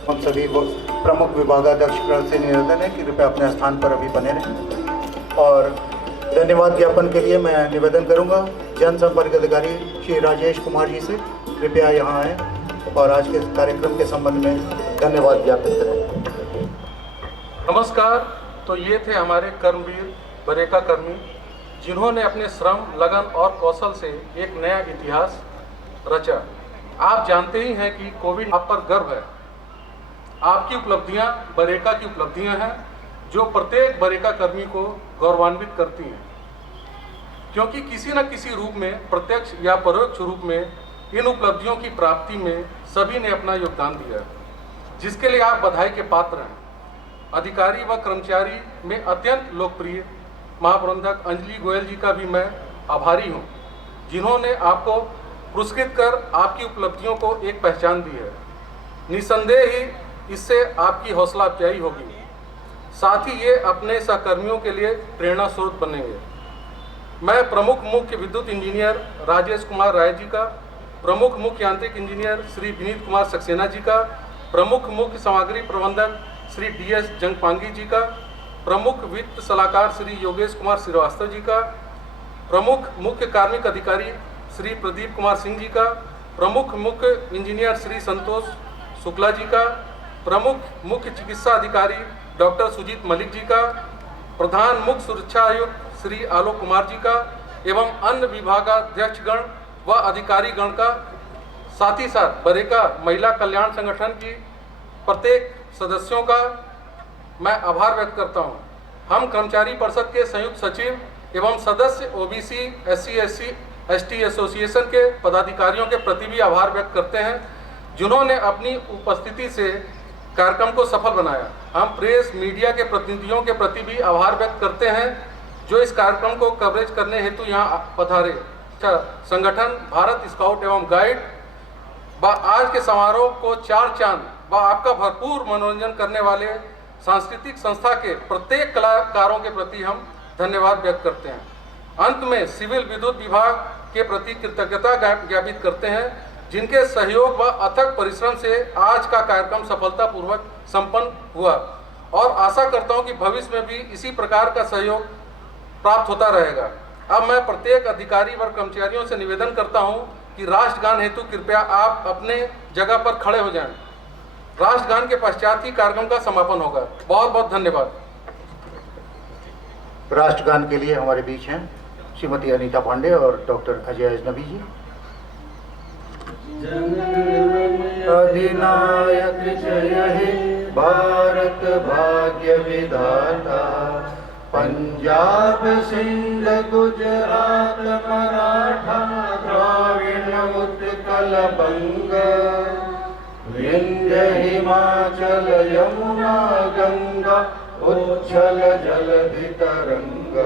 हम सभी प्रमुख विभागाध्यक्षगण से निवेदन है कि कृपया अपने स्थान पर अभी बने रहें। और धन्यवाद ज्ञापन के लिए मैं निवेदन करूंगा जनसंपर्क अधिकारी श्री राजेश कुमार जी से, कृपया यहाँ आएँ और आज के कार्यक्रम के संबंध में धन्यवाद ज्ञापित करें। नमस्कार। तो ये थे हमारे कर्मवीर बरेका कर्मी जिन्होंने अपने श्रम, लगन और कौशल से एक नया इतिहास रचा। आप जानते ही हैं कि कोविड आप पर गर्व है। आपकी उपलब्धियां बरेका की उपलब्धियां हैं जो प्रत्येक बरेका कर्मी को गौरवान्वित करती हैं, क्योंकि किसी न किसी रूप में, प्रत्यक्ष या परोक्ष रूप में, इन उपलब्धियों की प्राप्ति में सभी ने अपना योगदान दिया, जिसके लिए आप बधाई के पात्र हैं। अधिकारी व कर्मचारी में अत्यंत लोकप्रिय महाप्रबंधक अंजलि गोयल जी का भी मैं आभारी हूँ, जिन्होंने आपको पुरस्कृत कर आपकी उपलब्धियों को एक पहचान दी है। निसंदेह ही इससे आपकी हौसला अफजाई होगी, साथ ही ये अपने सहकर्मियों के लिए प्रेरणा स्रोत बनेंगे। मैं प्रमुख मुख्य विद्युत इंजीनियर राजेश कुमार राय जी का, प्रमुख मुख्य यांत्रिक इंजीनियर श्री विनीत कुमार सक्सेना जी का, प्रमुख मुख्य सामग्री प्रबंधक श्री DS जंगपांगी जी का, प्रमुख वित्त सलाहकार श्री योगेश कुमार श्रीवास्तव जी का, प्रमुख मुख्य कार्मिक अधिकारी श्री प्रदीप कुमार सिंह जी का, प्रमुख मुख्य इंजीनियर श्री संतोष शुक्ला जी का, प्रमुख मुख्य चिकित्सा अधिकारी डॉक्टर सुजीत मलिक जी का, प्रधान मुख्य सुरक्षा आयुक्त श्री आलोक कुमार जी का एवं अन्य विभागाध्यक्षगण व अधिकारीगण का, साथ ही साथ बरेका महिला कल्याण संगठन की प्रत्येक सदस्यों का मैं आभार व्यक्त करता हूं। हम कर्मचारी परिषद के संयुक्त सचिव एवं सदस्य OBC SC SC ST association के पदाधिकारियों के प्रति भी आभार व्यक्त करते हैं, जिन्होंने अपनी उपस्थिति से कार्यक्रम को सफल बनाया। हम प्रेस मीडिया के प्रतिनिधियों के प्रति भी आभार व्यक्त करते हैं जो इस कार्यक्रम को कवरेज करने हेतु यहाँ पधारे। संगठन भारत स्काउट एवं गाइड व आज के समारोह को चार चांद व आपका भरपूर मनोरंजन करने वाले सांस्कृतिक संस्था के प्रत्येक कलाकारों के प्रति हम धन्यवाद व्यक्त करते हैं। अंत में सिविल विद्युत विभाग के प्रति कृतज्ञता ज्ञापित करते हैं जिनके सहयोग व अथक परिश्रम से आज का कार्यक्रम सफलतापूर्वक संपन्न हुआ और आशा करता हूं कि भविष्य में भी इसी प्रकार का सहयोग प्राप्त होता रहेगा। अब मैं प्रत्येक अधिकारी व कर्मचारियों से निवेदन करता हूं कि राष्ट्रगान हेतु कृपया आप अपने जगह पर खड़े हो जाएं। राष्ट्रगान के पश्चात ही कार्यक्रम का समापन होगा। बहुत बहुत धन्यवाद। राष्ट्रगान के लिए हमारे बीच हैं श्रीमती अनीता पांडे और डॉक्टर अजय अजनबी जी। अधिनायक जय हे भारत भाग्य विधाता, पंजाब सिंध गुजरात मराठा द्राविड़ उत्कल बंग, विंध्य हिमाचल यमुना गंगा उच्छल जलधि तरंग,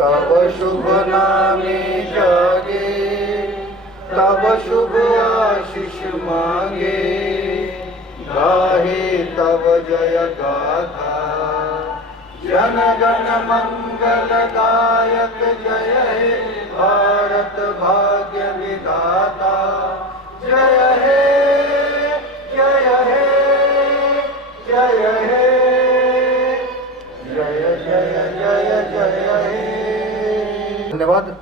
तब शुभ नामे जागे तब शुभ आशीष मांगे, गाहे तब जय गाथा जन गण मंगल दायक जय हे भारत भाग्य विधाता, जय हे जय हे जय हे जय जय जय जय हे। धन्यवाद।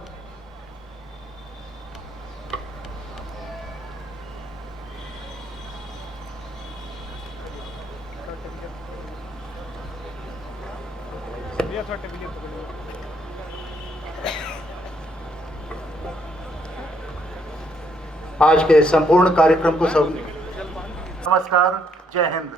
आज के संपूर्ण कार्यक्रम को सब नमस्कार, जय हिंद।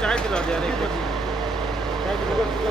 चाय पिला दे यार, एक बार चाय पिला।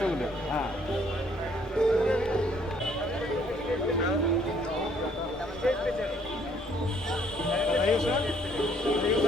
चल दे हाँ बताइए सर